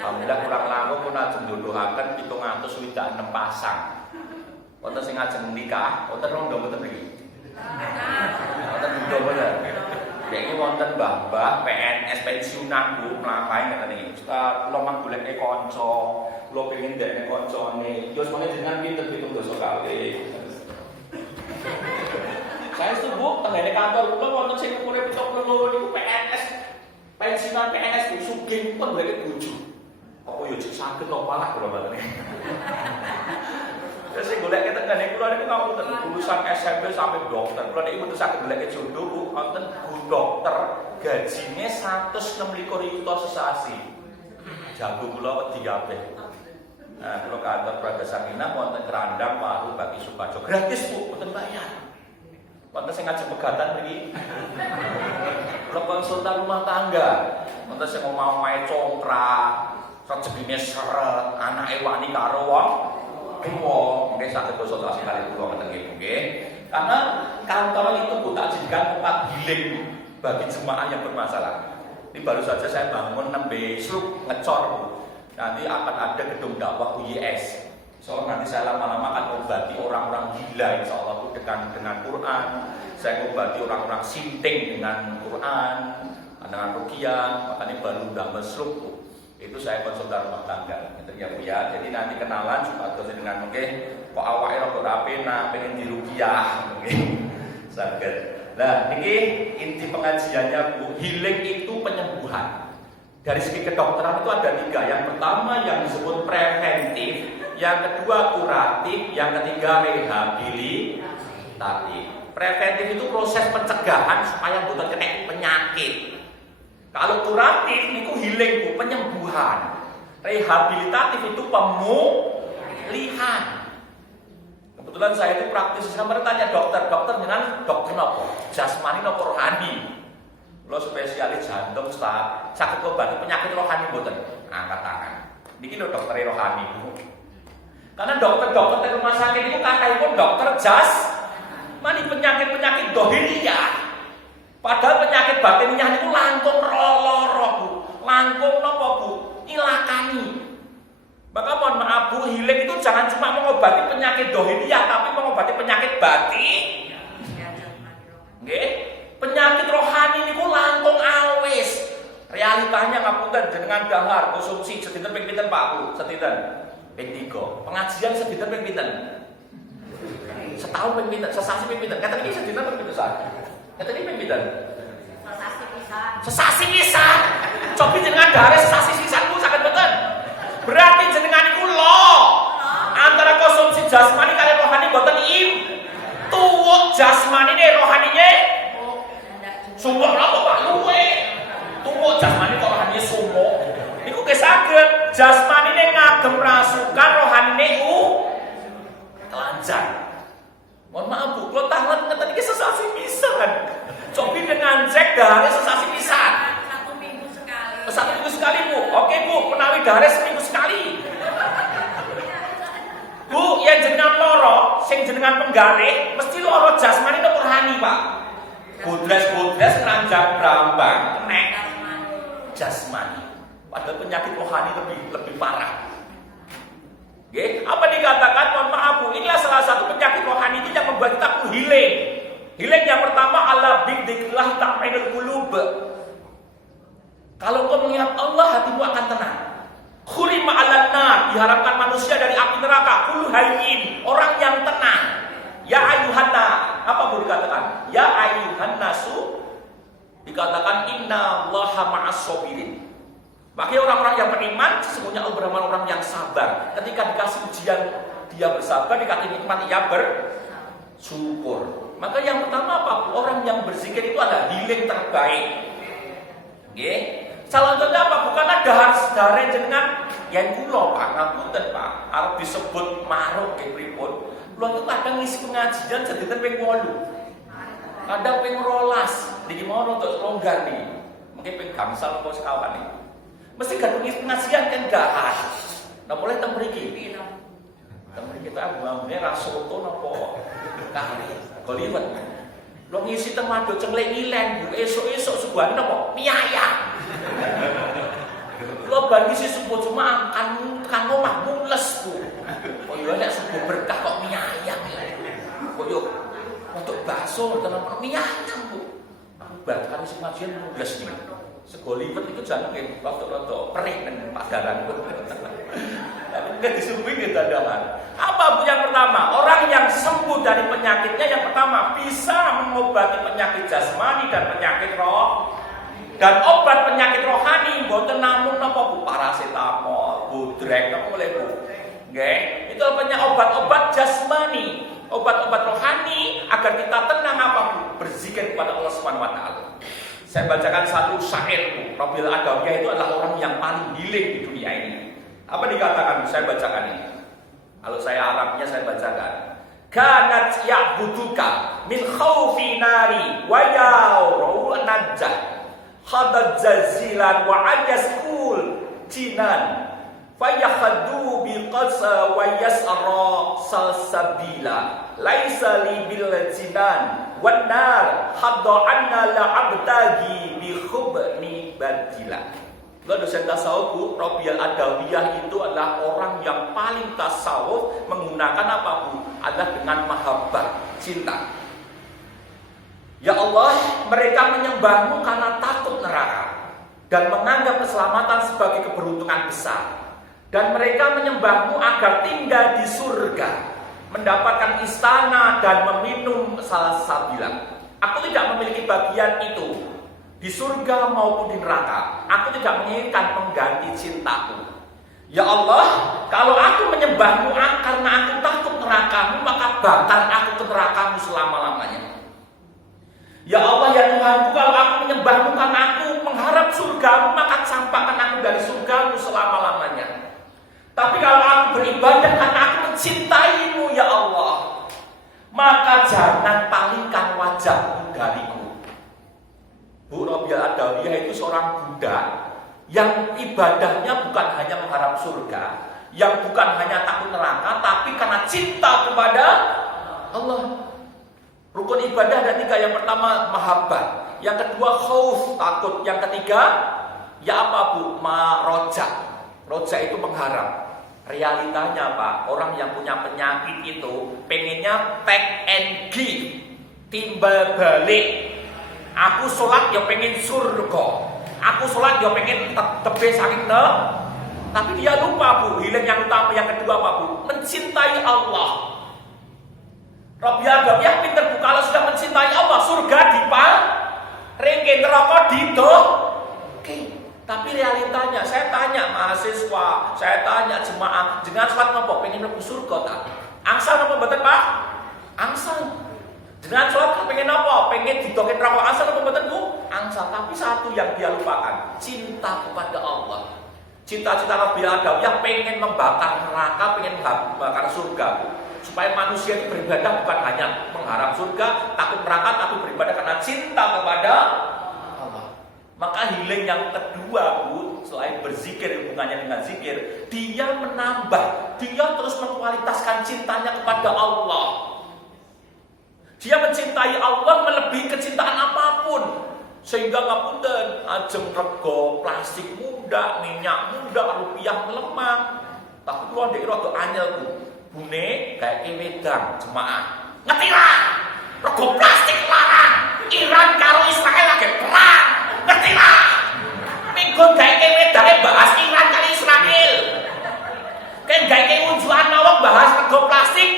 Alhamdulillah kurang langkung pun ajeng njodohaken 726 pasang. Wonten sing ajeng nikah, wonten rondo mboten mriki. Wonten rondo bener. Iki wonten mbah-mbah PNS pensiunan Bu mlampahi ngeten iki. Ustaz, kula mang goleke kanca, kula pengin ndekne kancane. Yo semono jenengan pinten pitung dosa kalih. Saya subuh tenggene kantor kula wonten sing umure 70 niku PNS pensiunan PNS Bu sugih pun goleke bojo. Apa yo cek saged kok malah kula mboten. Terus sing golek ketengene kula niku ngapunten lulusan SMP sampai dokter. Kula niku mboten saged golek jodoh Bu, wonten Bu dokter gajine 126 yuta sesasi. Jago kula wedi kabeh. Nah, kula kantor Praja Sakinah wonten kerandang paru bagi Supajo. Gratis Bu, mboten bayar. Wonten sing ngajeng pegatan mriki. Kula konsultan rumah tangga. Wonten sing omahe congkrak, rezekine seret, anake wani karo wong tuwa. Nggih saged konsultasi kali kula ngoten nggih. Karena kantor itu Bu tak jadikan tempat healing bagi jemaah yang bermasalah. Ini baru saja saya bangun nembe sluk ngecor Bu. Nanti akan ada gedung dakwah UYS. Soalnya nanti saya lama-lama akan mengobati orang-orang gila insya Allah dengan Quran. Saya mengobati orang-orang sinting dengan Quran, dengan ruqyah. Makanya baru udah mesluk Bu. Itu saya konsultan rumah tangga. Gitu ya Bu ya. Jadi nanti kenalan supados dengan mungkin kok awake rada rapena pengen di ruqyah mungkin. Saged. Nah, ini inti pengajiannya Bu. Healing itu penyembuhan. Dari segi kedokteran itu ada 3. Yang pertama yang disebut preventif, yang kedua kuratif, yang ketiga rehabilitatif. Preventif itu proses pencegahan supaya bukan kena penyakit. Kalau kuratif itu healing Bu, penyembuhan. Rehabilitatif itu pemulihan. Kebetulan saya itu praktisi, saya bertanya dokter dengan dokter apa? Jasmani apa rohani? Lo spesialis jantung, Ustaz. Sakit obat penyakit rohani mboten? Angkat tangan. Niki lho dokter rohani. Karena dokter-dokter di rumah sakit itu katanya dokter jasmani, penyakit-penyakit dohiriyah. Padahal penyakit batinnya itu langkung loro Bu. Langkung napa Bu? Ilakani. Maka mohon maaf Bu, healing itu jangan cuma mengobati penyakit dohiriyah, tapi mengobati penyakit batin. Nggih. Penyakit rohani niku langkung awis. Realitanya ngapunten jenengan dahar konsumsi sedinten ping pinten Pak Bu? Sedinten ping 3. Pengajian sedinten ping pinten? Setahun ping pinten, sesasi ping pinten. Kata iki sedinten ping pinten Ustaz? Kata iki ping pinten? Sesasi pisan. Sesasi pisan. Cobi jenengan dahar sesasi pisan ku saged mboten? Berarti jenengan iku lo antara konsumsi jasmani kaliyan rohani mboten tuwuk jasmanine rohanine sumuk apa Pak? Luwe. Tuwuk jasmani kok rohanine sumuk. Niku ge saged jasmanine ngagem rasukan rohanine telanjang. Mohon maaf Bu, kula tangan ngeten iki sesasi pisan. Cobi dengan cek dahare sesasi pisan. 1 minggu sekali. 1 minggu sekali Bu. Oke Bu, menawi dahare seminggu sekali. Bu, yang jenengan loro, sing jenengan penggalih, mesti loro jasmani napa rohani Pak? Godres keranjang brambang kena jasmani. Padahal penyakit rohani lebih parah. Oke, apa dikatakan? Mohon maaf Bu, inilah salah satu penyakit rohani itu yang membuat kita healing. Healing yang pertama ala bidzikrillah ta'minul qulub. Kalau kau mengingat Allah, hatimu akan tenang. Khurima 'alan nar, diharapkan manusia dari api neraka. Qul hayyin, orang yang tenang. Ya ayyuhanna, apa boleh dikatakan? Ya ayyuhan nasu, dikatakan inna allaha ma'as sabirin. Makanya orang-orang yang beriman sesungguhnya Allah bersama orang yang sabar. Ketika dikasih ujian dia bersabar, dikasih nikmat ia bersyukur. Maka yang pertama apa? Orang yang berzikir itu adalah healing terbaik. Nggih. Salah satunya apa? Bukan ada dahar jenengan yang kula Pak, ngapunten Pak, arep disebut maruk nggih pripun? Kula itu kadang ngisi pengajian sedinten ping 8. Kadang ping 12. Niki mau untuk longgar nih. Mungkin ping gangsal apa sekawan nih. Mesti kadang ngisi pengajian kan dahar. Nah boleh teng mriki. Teng mriki ta bangune rasoto napa kali. Goliwet. Lo ngisi teng madho cenglek ngilen, esuk-esuk subuhane napa? Mie ayam. Lo bagi si subuh cuma kan omah mules Bu. Oh iya nek subuh berkah kok mie ayam. Kok yo untuk bakso tenan mie ayam Bu. Aku bahkan sing ngajian mules nih. Sego liwet itu jangan rada perih nang padaran. Tapi enggak disuguhi gitu adalah. Apa Bu yang pertama? Orang yang sembuh dari penyakitnya yang pertama bisa mengobati penyakit jasmani dan penyakit roh. Dan obat penyakit rohani mboten namung napa Bu, parasetamol, budrek napa boleh Bu. Nggih, itu banyak obat-obat jasmani, obat-obat rohani agar kita tenang apa Bu? Berzikir kepada Allah Subhanahu wa taala. Saya bacakan satu syair Bu. Rabiul Adawiyah itu adalah orang yang paling healing di dunia ini. Apa dikatakan? Saya bacakan ini. Kalau saya Arabnya saya bacakan. Kanat ya'buduka min khawfi nari wa ya'ru najah. Hadad jazilan wa ayaskul jinan. Fayakhadu biqasa wa yas'ara salsabila laisa li bil jinan wan nar hadda anna la abtagi bi khubni badila. Lalu dosen tasawuf Rabiul Adawiyah itu adalah orang yang paling tasawuf menggunakan apa Bu? Adalah dengan mahabbah, cinta. Ya Allah, mereka menyembahmu karena takut neraka dan menganggap keselamatan sebagai keberuntungan besar. Dan mereka menyembahmu agar tinggal di surga, mendapatkan istana dan meminum salsabila. Aku tidak memiliki bagian itu di surga maupun di neraka. Aku tidak menginginkan pengganti cintaku. Ya Allah, kalau aku menyembahmu karena aku takut nerakamu, maka bakar aku ke nerakamu selama-lamanya. Ya Allah, ya Tuhanku, kalau aku menyembahmu karena aku mengharap surgamu, maka campakkan aku dari surgamu selama-lamanya. Tapi kalau aku beribadah karena aku mencintaimu ya Allah, maka jangan palingkan wajahmu dariku. Bu Rabiul Adawiyah itu seorang Buddha yang ibadahnya bukan hanya mengharap surga, yang bukan hanya takut neraka, tapi karena cinta kepada Allah. Rukun ibadah ada 3. Yang pertama mahabbah, yang kedua khauf, takut, yang ketiga ya apa Bu? Maroja. Roja itu mengharap. Realitanya Pak, orang yang punya penyakit itu pengennya take and give, timbal balik. Aku sholat ya pengen surga, aku sholat ya pengen tebe saking ne. Tapi dia lupa Bu, healing yang utama yang kedua apa Bu? Mencintai Allah. Rabiul Adawiyah pinter Bu, kalau sudah mencintai Allah, surga diparingi, neraka didoke. Tapi realitanya, saya tanya mahasiswa, saya tanya jemaah, jangan sholat ngopo, pengen mlebu surga tak? Angsal apa mboten Pak? Angsal. Jangan sholat pengen apa? Pengen didoken neraka, angsal apa mboten Bu? Angsal. Tapi satu yang dia lupakan, cinta kepada Allah. Cita-cita Rabiul Adawiyah pengen membakar neraka, pengen membakar surga Bu. Supaya manusia itu beribadah bukan hanya mengharap surga, takut neraka, tapi beribadah karena cinta kepada Allah. Maka healing yang kedua Bu, selain berzikir hubungannya dengan zikir, dia menambah, dia terus mengkualitaskan cintanya kepada Allah. Dia mencintai Allah melebihi kecintaan apapun. Sehingga ngapunten, ajeng rego plastik muda, minyak muda, rupiah melemah. Tapi kalau ndek rada anyel Bu. Bune kayak wedang jemaah. Ngerti lah. Rego plastik larang. Iran karo Israel lagi perang. Ngerti lah. Minggu gawe wedange bahas Iran kali Israel. Kan gawe unjukan nawang bahas rego plastik.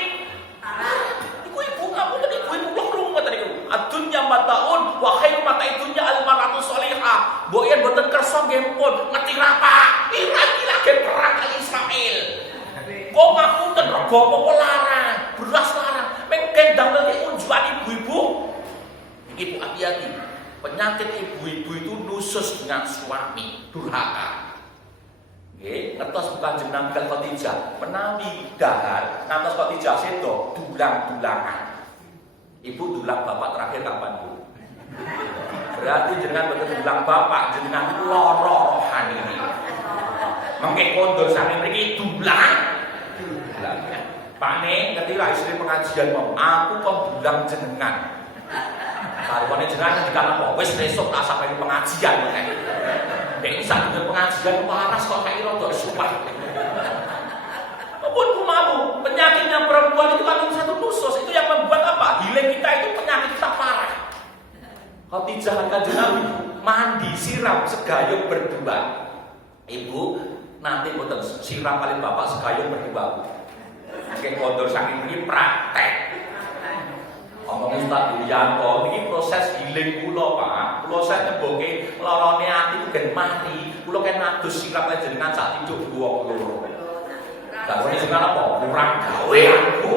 Iku ibu ngapunten ibu blok ngoten niku. Adunya mataun wa khairu mataidunya al-mar'atu shalihah. Mbok yen boten kersa nggih pun ngerti ra Pak. Iran iki lagi perang kali Israel. Kok ngapunten rego apa larang, beras larang. Mengken damel unjukan ibu-ibu. Ibu hati-hati. Penyakit ibu-ibu itu nusus dengan suami, durhaka. Nggih, ngertos bukan jeneng Khadijah, menawi dahar, ngantos Khadijah sedo dulang-dulangan. Ibu dulang bapak terakhir kapan Bu? Berarti jenengan boten dulang bapak, jenengan lara rohani. Mengke kondur sami mriki dulang. Pak Ne, ngerti lah istri pengajian mau, aku kok dulang jenengan. Karuane jenengan ngendikan apa? Wis besok tak sampai pengajian kok. Nek sak dina pengajian waras kok kayak rada sumpah. Apapun kumamu, penyakitnya perempuan itu kan satu nusus, itu yang membuat apa? Healing kita itu penyakit kita parah. Khadijah Kanjeng Nabi mandi siram segayung berdua. Ibu nanti boten siram kali bapak segayung berdua. Oke, kondur saking ini praktek. Ngomong Ustaz Yulianto, ini proses healing kula Pak. Proses nyembuhke larane ati ku gen mati. Kula kan ngadus sirap jenengan sak tidur 2 loro. Gak boleh dengan apa? Kurang gawe aku.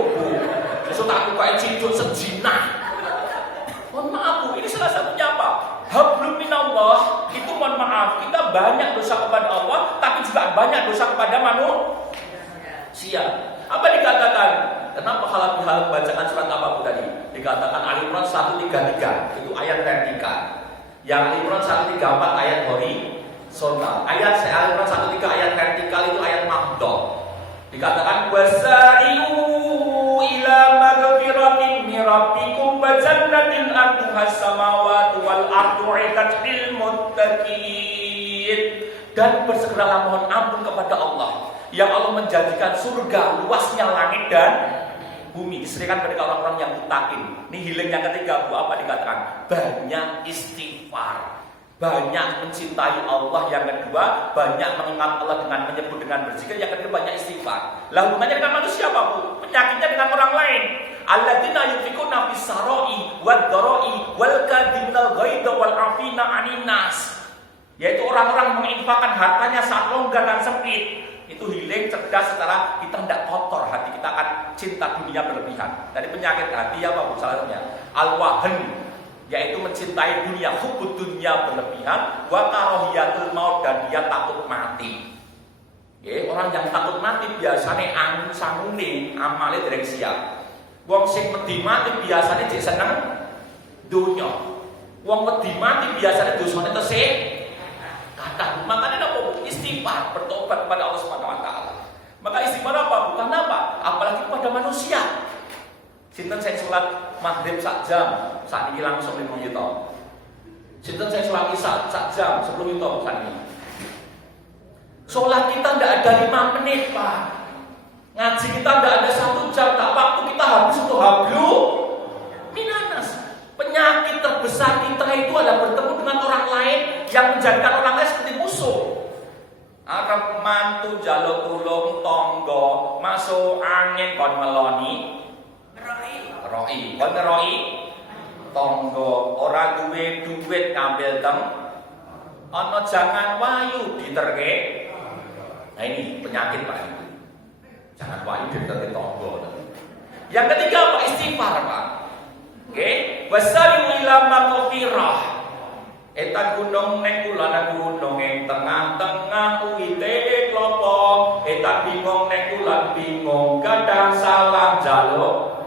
Besok tak bukain cincin sejinah. Mohon maaf Bu, ini salah satunya apa? Hablum minallah, itu mohon maaf, kita banyak dosa kepada Allah, tapi juga banyak dosa kepada manusia. Apa dikatakan? Kenapa halal bacaan surat apa Bu tadi? Dikatakan Ali Imran 133, itu ayat vertikal. Yang Ali Imran 134 ayat horizontal. Ayat Ali Imran 13 ayat vertikal itu ayat mahdoh. Dikatakan wasari'u ila maghfiratin min rabbikum wa jannatin arduha samawati wal ardu uiddat lil muttaqin. Dan bersegeralah mohon ampun kepada Allah yang Allah menjanjikan surga luasnya langit dan bumi disediakan kepada orang-orang yang muttaqin. Ini healing yang ketiga Bu, apa dikatakan? Banyak istighfar. Banyak mencintai Allah. Yang kedua, banyak mengingat Allah dengan menyebut, dengan berzikir. Yang ketiga, banyak istighfar. Lah hubungannya dengan manusia apa Bu? Penyakitnya dengan orang lain. Alladzina yunfikuna fis sarai wad dharai wal kadhiminal ghaidha wal afina 'anil nas. Yaitu orang-orang menginfakkan hartanya saat longgar dan sempit. Itu healing, cerdas secara kita tidak kotor, hati kita akan cinta dunia berlebihan. Dari penyakit hati apa Bu? Salah satunya al-wahn, yaitu mencintai dunia, hubbud dunia berlebihan, wa karahiyatul maut, dan dia takut mati. Ya, orang yang takut mati biasanya angin sangune amale dereng siap. Wong sing wedi mati biasanya jek seneng dunya. Wong wedi mati biasanya dosane tesih kathah. Makanya apa? Istighfar, bertobat kepada Allah Subhanahu wa taala. Maka istighfar apa? Bukan apa? Apalagi kepada manusia. Sinten saya sholat maghrib sak jam, saat ini langsung 5 juta. Sinten saya sholat isya sak jam, 10 juta saat ini. Sholat kita tidak ada 5 menit Pak. Ngaji kita tidak ada 1 jam, tak waktu kita habis untuk hablu minanas. Penyakit terbesar kita itu adalah bertemu dengan orang lain yang menjadikan orang lain seperti musuh. Arep mantu jaluk tulung tonggo, masuk angin kon meloni. Roi, kon ngeroi tonggo, ora duwe duit ngambil tem, ana jangan wayu diterke. Nah ini penyakit Pak itu. Jangan wayu diterke tonggo. Yang ketiga apa? Istighfar Pak. Oke, wasari'u ila maghfirah. Eta gunung ning kulon gunung ing tengah-tengah uite klopo. Eta bingung ning kulon bingung kadang salah jaluk.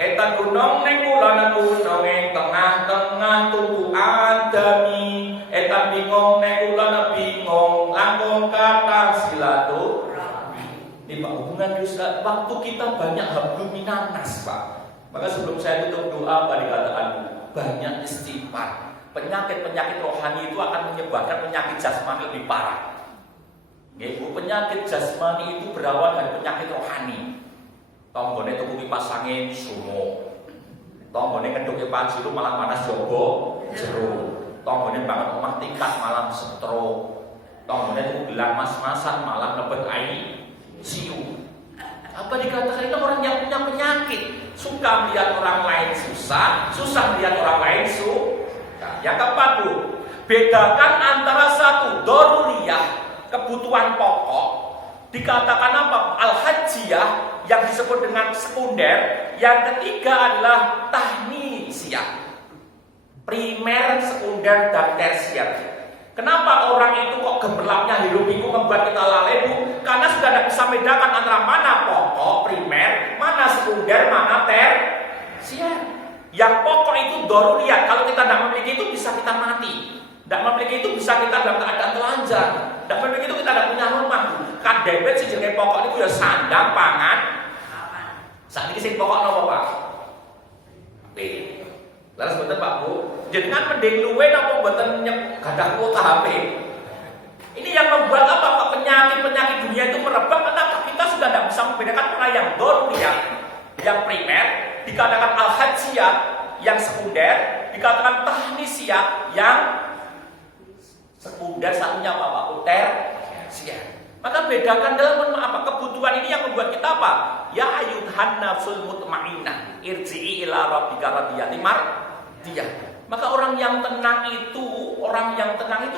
Eta gunung ning kulon gunung ing tengah-tengah tuku adami. Eta bingung ning kulon bingung langkung kata silaturahmi. Ini Pak, hubungan dosa waktu kita banyak hablum minanas Pak. Maka sebelum saya tutup doa Pak dikatakan banyak istighfar. Penyakit-penyakit rohani itu akan menyebabkan penyakit jasmani lebih parah. Ibu, penyakit jasmani itu berawal dari penyakit rohani. Tonggone tuku kipas angin sumo. Tonggone keduk kipas jero malah panas jogo jero. Tonggone banget omah tingkat malam setro. Tonggone tuku gelang mas-masan malam lebet ICU. Apa dikatakan itu orang yang punya penyakit, suka melihat orang lain susah, susah melihat orang lain Yang keempat Bu, bedakan antara satu doruriyah, kebutuhan pokok, dikatakan apa? Al-hajiyah yang disebut dengan sekunder. Yang ketiga adalah tahnisiyah, primer, sekunder, dan tersier. Kenapa orang itu kok gemerlapnya hidup itu membuat kita lalai Bu? Karena sudah tidak bisa membedakan antara mana pokok, primer, mana sekunder, mana tersier. Yang pokok itu doruriyah, kalau kita tidak memiliki itu bisa kita mati. Tidak memiliki itu bisa kita dalam keadaan telanjang. Tidak memiliki itu kita tidak punya rumah. Kan debet sih jenis pokok itu ya sandang, pangan. Saat ini sih pokok apa Pak? B. Lalu sebentar Pak Bu, jenengan mending luwe napa mboten gadah kuota HP. Ini yang membuat apa Pak? Penyakit-penyakit dunia itu merebak. Kenapa? Kita sudah tidak bisa membedakan mana yang doruriyah, yang primer, dikatakan al-hajiyah, yang sekunder, dikatakan tahnisiyah, yang sekunder, satunya apa Pak? Tersier. Maka bedakan dalam apa? Kebutuhan ini yang membuat kita apa? Ya ayyuhan nafsul mutmainnah, irji'i ila rabbika radiyatan mardiyah. Maka orang yang tenang itu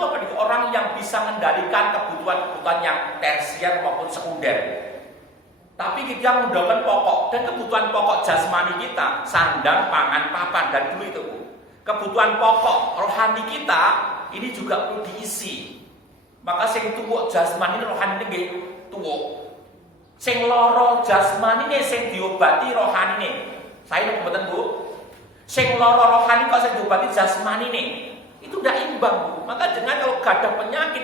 apa? Orang yang bisa mengendalikan kebutuhan-kebutuhan yang tersier maupun sekunder. Tapi kita mendapatkan pokok dan kebutuhan pokok jasmani kita, sandang, pangan, papan, dan dulu itu. Kebutuhan pokok rohani kita ini juga perlu diisi. Maka sing tuwuk jasmani rohani ini tuwuk. Sing loro jasmani ini sing diobati rohani ini. Saya ini kebetulan Bu. Sing loro rohani kok sing diobati jasmani ini. Itu tidak imbang Bu. Maka jangan kalau ada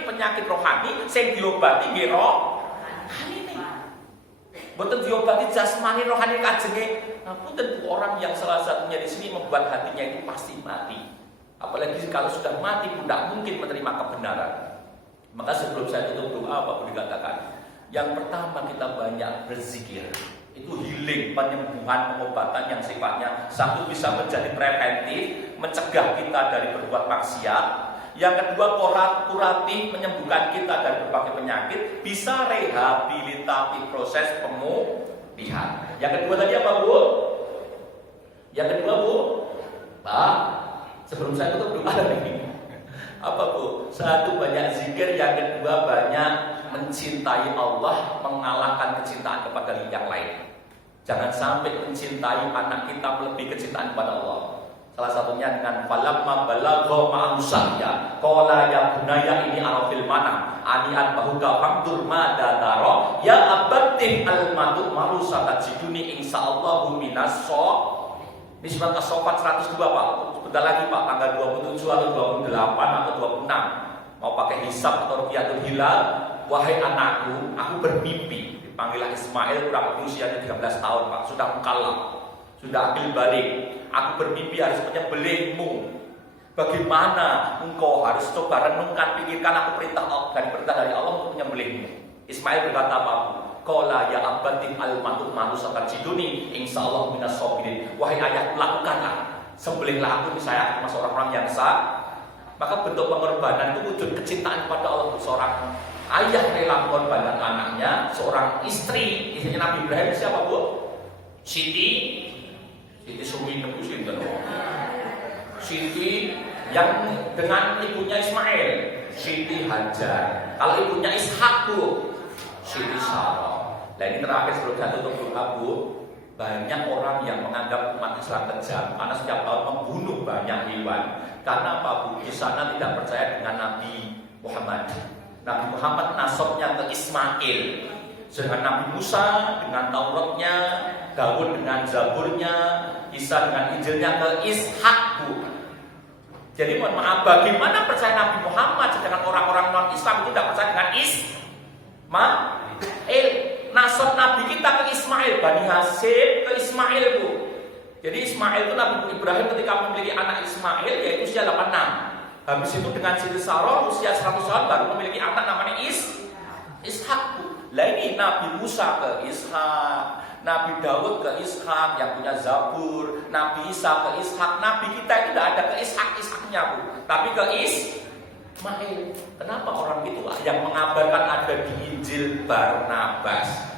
penyakit rohani sing diobati nggih rohani ini. Boten diobati jasmani rohani kajenge. Namun tentu orang yang salah satunya di sini membuat hatinya itu pasti mati. Apalagi kalau sudah mati pun tidak mungkin menerima kebenaran. Maka sebelum saya tutup doa apa pun dikatakan. Yang pertama kita banyak berzikir. Itu healing, penyembuhan, pengobatan yang sifatnya satu bisa menjadi preventif, mencegah kita dari berbuat maksiat. Yang kedua kuratif, menyembuhkan kita dari berbagai penyakit, bisa rehabilitatif proses pemulihan. Yang kedua tadi apa Bu? Yang kedua Bu, Pak, sebelum saya tutup doa ini, apa Bu? Satu banyak zikir, yang kedua banyak mencintai Allah, mengalahkan kecintaan kepada yang lain. Jangan sampai mencintai anak kita melebihi kecintaan kepada Allah. Salah satunya dengan falamma balagha ma'usaya qala ya bunayya ini arafil manam aniat bahuka hamdur madza tara ya abati al-matu marusata jiduni insyaallahu minasho. Ini surat As-Saffat 102 Pak. Sebentar lagi Pak, tanggal 27 atau 28 atau 26. Mau pakai hisab atau ruqyatul hilal. Wahai anakku, aku bermimpi. Dipanggillah Ismail, kurang lebih usianya 13 tahun Pak. Sudah mukallaf, sudah ambil balik. Aku bermimpi harus menyembelihmu. Bagaimana engkau harus coba renungkan, pikirkan aku perintah dari Allah untuk menyembelihmu. Ismail berkata apa? Qala ya abati al-matu manusaka jiduni insyaallah minas sabirin. Wahai ayahku, lakukanlah. Sembelihlah aku, saya termasuk orang-orang yang sah. Maka bentuk pengorbanan itu wujud kecintaan kepada Allah. Seorang ayah rela mengorbankan anaknya, seorang istri, istrinya Nabi Ibrahim siapa Bu? Siti Sumi Nebu Siti yang dengan ibunya Ismail, Siti Hajar. Kalau ibunya Ishak Bu, Siti Sarah. Nah ini terakhir sebelum saya tutup doa Bu, banyak orang yang menganggap umat Islam kejam karena setiap tahun membunuh banyak hewan. Karena apa Bu? Di sana tidak percaya dengan Nabi Muhammad. Nabi Muhammad nasabnya ke Ismail. Sedangkan Nabi Musa dengan Tauratnya, Daud dengan Zaburnya, Isa dengan Injilnya ke Ishak Bu. Jadi mohon maaf, bagaimana percaya Nabi Muhammad sedangkan orang-orang non-Islam itu tidak percaya dengan Ismail. Nasab Nabi kita ke Ismail, Bani Hasyim ke Ismail Bu. Jadi Ismail itu Nabi Ibrahim ketika memiliki anak Ismail yaitu usia 86. Habis itu dengan Siti Sarah usia 100 tahun baru memiliki anak namanya Ishak Bu. Lah ini Nabi Musa ke Ishak, Nabi Daud ke Ishak yang punya Zabur, Nabi Isa ke Ishak. Nabi kita itu tidak ada ke Ishak-Ishaknya Bu, tapi ke Ismail. Kenapa orang itu yang mengabarkan ada di Injil Barnabas?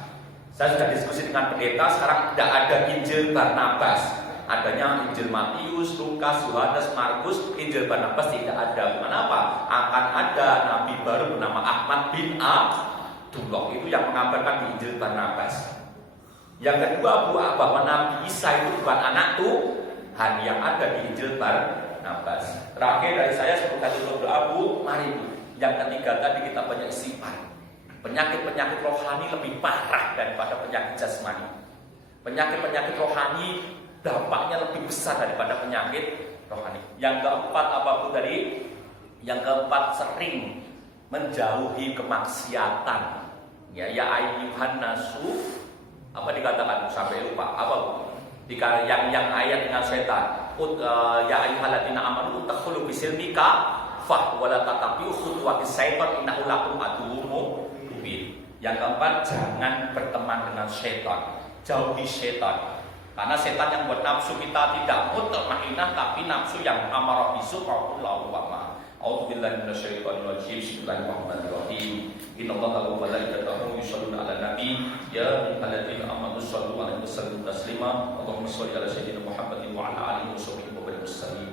Saya sudah diskusi dengan pendeta, sekarang tidak ada Injil Barnabas. Adanya Injil Matius, Lukas, Yohanes, Markus, Injil Barnabas tidak ada. Kenapa? Akan ada Nabi baru bernama Ahmad bin Abdullah, itu yang mengabarkan di Injil Barnabas. Yang kedua Bu, bahwa Nabi Isa itu bukan anak Tuhan yang ada di Injil Barnabas. Terakhir dari saya sebelum saya tutup doa Bu, mari Bu. Yang ketiga tadi kita banyak istighfar. Penyakit-penyakit rohani lebih parah daripada penyakit jasmani. Penyakit-penyakit rohani dampaknya lebih besar daripada penyakit rohani. Yang keempat apa Bu tadi? Yang keempat sering menjauhi kemaksiatan. Ya ayyuhan nasu, apa dikatakan sampai lupa apa Bu? Yang ayat dengan setan. Ya ayyuhalladzina amanu takhulu bisilmika fa wala tatabi'u khutuwatis syaitan innahu lakum aduwwum mubin. Yang keempat, jangan berteman dengan setan. Jauhi setan. Karena setan yang buat nafsu kita tidak mutmainah, tapi nafsu yang amarah bisu maupun lawama. A'udzubillahi minasyaitonir rajim. Bismillahirrahmanirrahim. Innallaha wa malaikatahu yusholluna 'alan nabi ya ayyuhalladzina amanu shollu 'alaihi wa sallimu taslima. Allahumma sholli 'ala sayyidina Muhammadin wa 'ala alihi wa sahbihi wa sallim.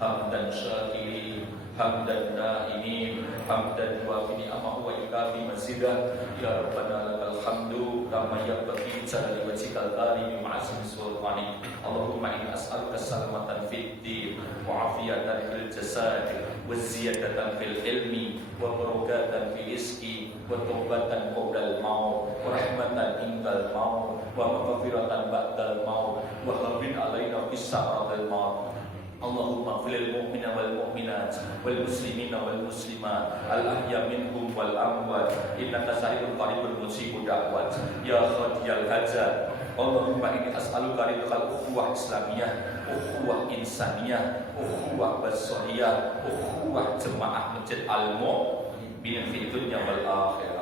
Hamdan syakirin hamdan daimin hamdan wa bi ni'amahu wa yukafi mazidah ya rabbana lakal hamdu kama yanbaghi li wajhikal karim ma'asmi sultani Allahumma inni as'aluka salamatan fid din wa afiyatan fil jasad wa ziyadatan fil ilmi wa barakatan fil rizqi wa taubatan qabla al-maut wa rahmatan indal maut wa maghfiratan ba'dal maut wa hawwin alaina bis sa'ratil maut Allahumma fil mu'mina wal mu'minat wal muslimina wal muslimat al ahya minhum wal amwat innaka sami'un qaribun mujibud da'wat ya khadiyal hajat Allahumma inni as'aluka ridhal ukhuwah islamiyah ukhuwah insaniyah ukhuwah basoriyah ukhuwah jemaah masjid al-mu'min fid dunya wal akhirah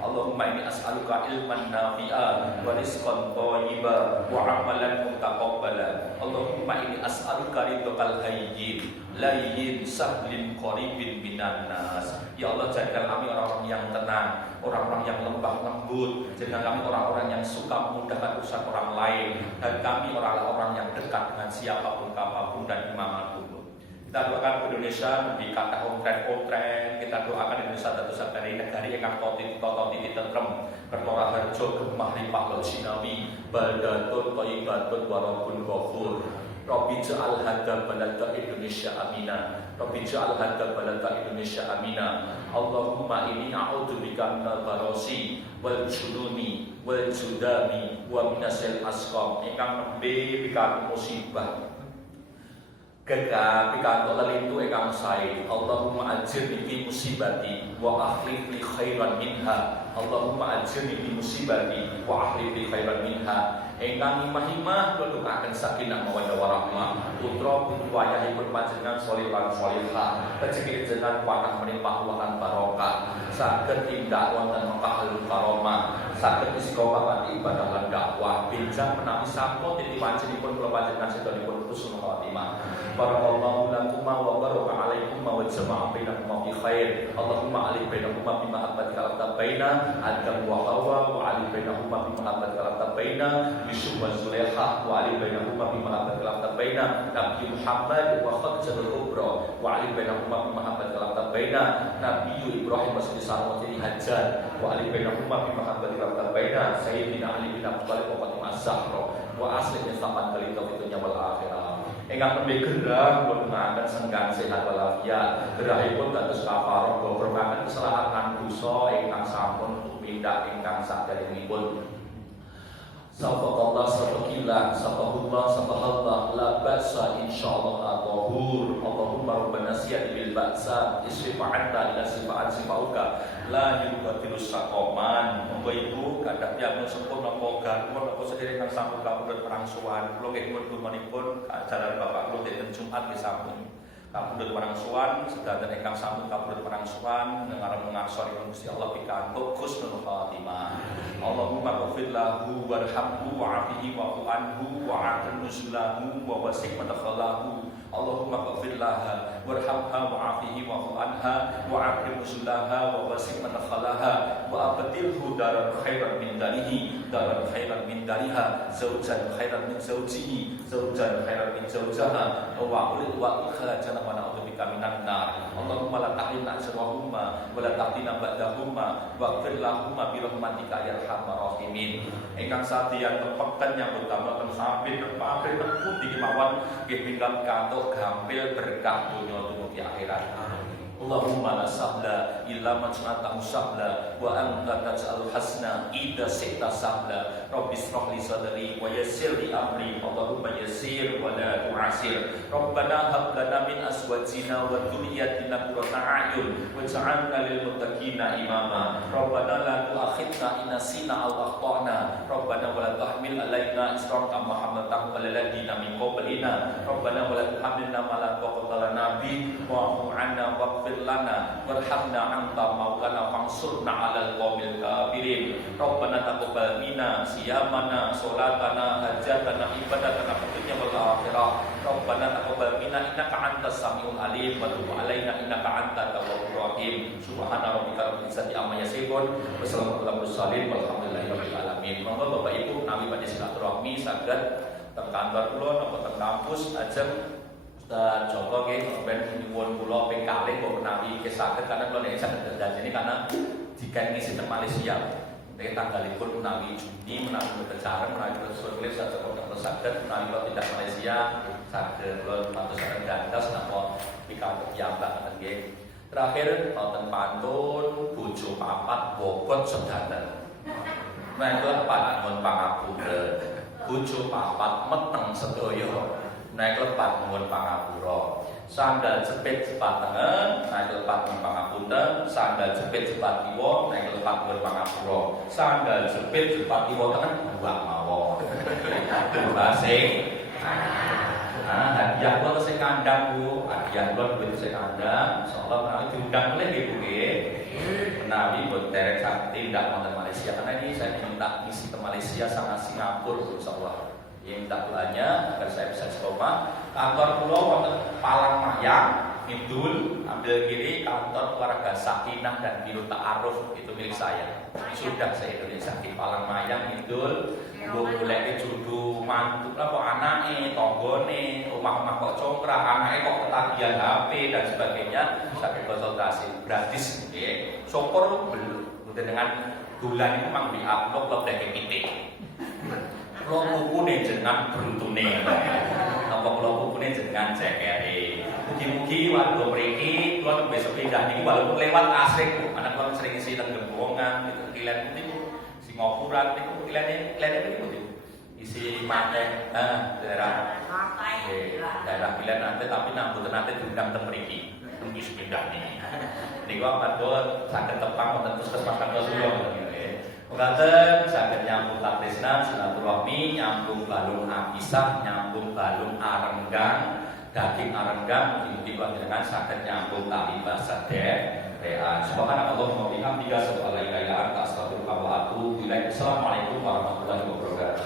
Allahumma inni as'aluka ilman nafi'a wa rizqan thayyiban wa amalan mutaqabbala Allahumma inni as'aluka ridhal hayyin layyin sahlin qaribin minan nas ya Allah jadikan kami orang-orang yang tenang orang-orang yang lembah lembut jadikan kami orang-orang yang suka memudahkan urusan orang lain dan kami orang-orang yang dekat dengan siapapun kapanpun dan dimanapun kita doakan Indonesia di kata kontren kita doakan Indonesia satu dari negara yang totiti tentrem perkara harjo gemah limpah laut sinawi baldatun thayyibatun wa rabbun ghafur Rabbi ja'al hadza balada Indonesia amina Rabbi ja'al hadza balada Indonesia amina Allahumma inni a'udzubika minal barasi wal jununi wal judami wa minasil asqam ingkang nembe pikantuk musibah pikantuk lelintu ingkang sae Allahumma ajirni fi musibati wa akhlif li khairan minha Allahumma ajirni fi musibati wa akhlif li khairan minha ingkang himah-himah nudukaken sakinah mawaddah warahmah putra putri wayahipun panjenengan sholih lan sholihah rezeki jenengan panah melimpah lan barokah saged tindak wonten makahlul karomah saged istiqomah lan ibadah lan dakwah benjang menawi sampun titipanjenipun kula panjenengan sedanipun husnul khotimah barakallahu lakum wa baraka alaikum wa jama'a bainakum fi khair Allahumma alif bainakum bi mahabbatika tabaina adam wa hawa wa alif bainakum bi mahabbatika tabaina Yusuf wa Zulaikha wa alif bainakum bi mahabbatika tabaina Nabi Muhammad wa Khadijatul Kubra wa alif bainakum bi mahabbatika tabaina Nabi Ibrahim wa sallallahu Hajar wa alif bainakum bi mahabbatika tabaina Sayyidina Ali bin Abi Thalib wa Fatimah Zahra wa aslihnya sampan kali tauhidnya wal akhirah ingkang tembe gerah boten senggang sehat walafiat gerahipun dados kafaroh berkah kesalahan dosa ingkang sampun tumindak ingkang saderengipun Safaqallah safaqillah safaqullah safaqallah la ba'sa insyaallah at-tahur Allahumma rabbana siyad bil ba'sa isfa'anta ila sifa'uka la yuqatilus saqaman monggo ibu kathah tiyang sepuh napa garwa napa sedherek kang sampun kapundhut perangsuhan kula nggih nyuwun dumanipun ajaran bapak kula dinten Jumat nggih sampun kapundhut perangsuhan sedanten ingkang sampun kapundhut perangsuhan ngarep ngarsori Gusti Allah pikantuk husnul khotimah Allahumma ghfir lahu warhamhu wa'afihi wa'fu anhu wa'atin nuzulahu wa wasi' madkhalahu Allahumma ghfir laha warhamha wa'afihi wa'fu anha wa'atin nuzulaha wa wasi' madkhalaha wa abdilhu daran khairan min darihi daran khairan min dariha zawjan khairan min zawjihi zawjan khairan min zawjaha wa ulil wa ikhrajana wa na'udzubika minan nar Allahumma la tahrimna ajrahumma wa la tahtina ba'dahumma waghfir lahumma bi rahmatika ya arhamar rahimin ingkang sadyan tepeken yang utama ten sampit pabrik pundi kemawon nggih pinggal kantuk gampil berkah dunya dumugi akhirat Allahumma la sahla illa ma ja'altahu sahla wa anta taj'alul hasna idza syi'ta sahla rabbi ishrah li sadri wa yassir li amri Allahumma yassir wa la tu'assir rabbana hab lana min azwajina wa dhurriyyatina qurrata a'yun waj'alna lil muttaqina imama rabbana la tu'akhidna in nasina aw akhtana rabbana wa la tahmil alaina isran kama hamaltahu 'alal ladina min qablina rabbana wa la tuhammilna ma la taqata lana bi wa'fu 'anna waghfir lana warhamna anta maulana fansurna 'alal qaumil kafirin rabbana taqabbal minna siyamana salatana hajatana ibadatana fid dunya wal akhirah rabbana taqabbal minna innaka antas samiul alim wa tub 'alaina innaka antat tawwabur rahim subhana rabbika rabbil izzati amma yasifun wa salamun alal mursalin walhamdulillahi rabbil alamin monggo Bapak Ibu menawi badhe silaturahmi saged teng kantor kula napa teng kampus ajeng Joko nggih ben nyuwun kula ping kalih kok menawi saged karena kula nek saged janjeni karena jika ngisi teng Malaysia. Nek tanggalipun menawi Juni menawi berkejaran menawi bersulit saged saged menawi kula tidak Malaysia saged kula patusaken gantos napa pikantuk piyambak ngoten nggih. Terakhir wonten pantun bojo papat bobot sedaten. Nek lepat mun pangapura, bojo papat meteng sedaya. Nek lepat mun pangapura. Sandal jepit sepatengen, nek lepat mun pangapunten, sandal jepit sepat kiwa, nek lepat mun pangapura. Sandal jepit sepat kiwa tengen buak mawon. Basing. Hadiah kula tesih kandhang Bu, hadiah kula duwe tesih kandhang, insyaallah menawi diundang oleh nggih Bu nggih. Menawi boten derek sakti ndak wonten Malaysia karena ini saya minta misi ke Malaysia sama Singapura insyaallah. Yang minta doanya agar saya bisa istiqomah. Kantor kula wonten Palangmayang, Kidul, ambil kiri kantor keluarga Sakinah dan Biro Ta'aruf itu milik saya. Sudah saya Indonesia di Palangmayang, Kidul. Golek jodoh mantu lah kok anake, tanggane, omah-omah kok congkrang, anake kok ketagihan HP dan sebagainya, saya konsultasi gratis nggih. Syukur belum dengan dolan itu mang di-upload kok dek pitik. Kula bukune jenengan beruntune. Napa kula bukune jenengan cekere. Mugi-mugi warga mriki kula besok pindah niki walaupun lewat asik, anak kula sering isi teng Gembongan, itu Kilen niku Singapura niku Kilen niku isi Manteng, daerah Kilen nanti tapi nambutan nanti diundang teng mriki. Mungkin sepindah niki. Niku amarga saged tepang wonten puskesmas Kartosuro nggih. Mengatakan saged nyambung taktisna silaturahmi, nyambung balung apisah, nyambung balung arenggang, daging arenggang, mugi-mugi panjenengan saged nyambung tali basa rean. Subhanallah wa bihamdihi, subhanallah wa bihamdihi, astagfirullah wa atubu ilaih. Assalamualaikum warahmatullahi wabarakatuh.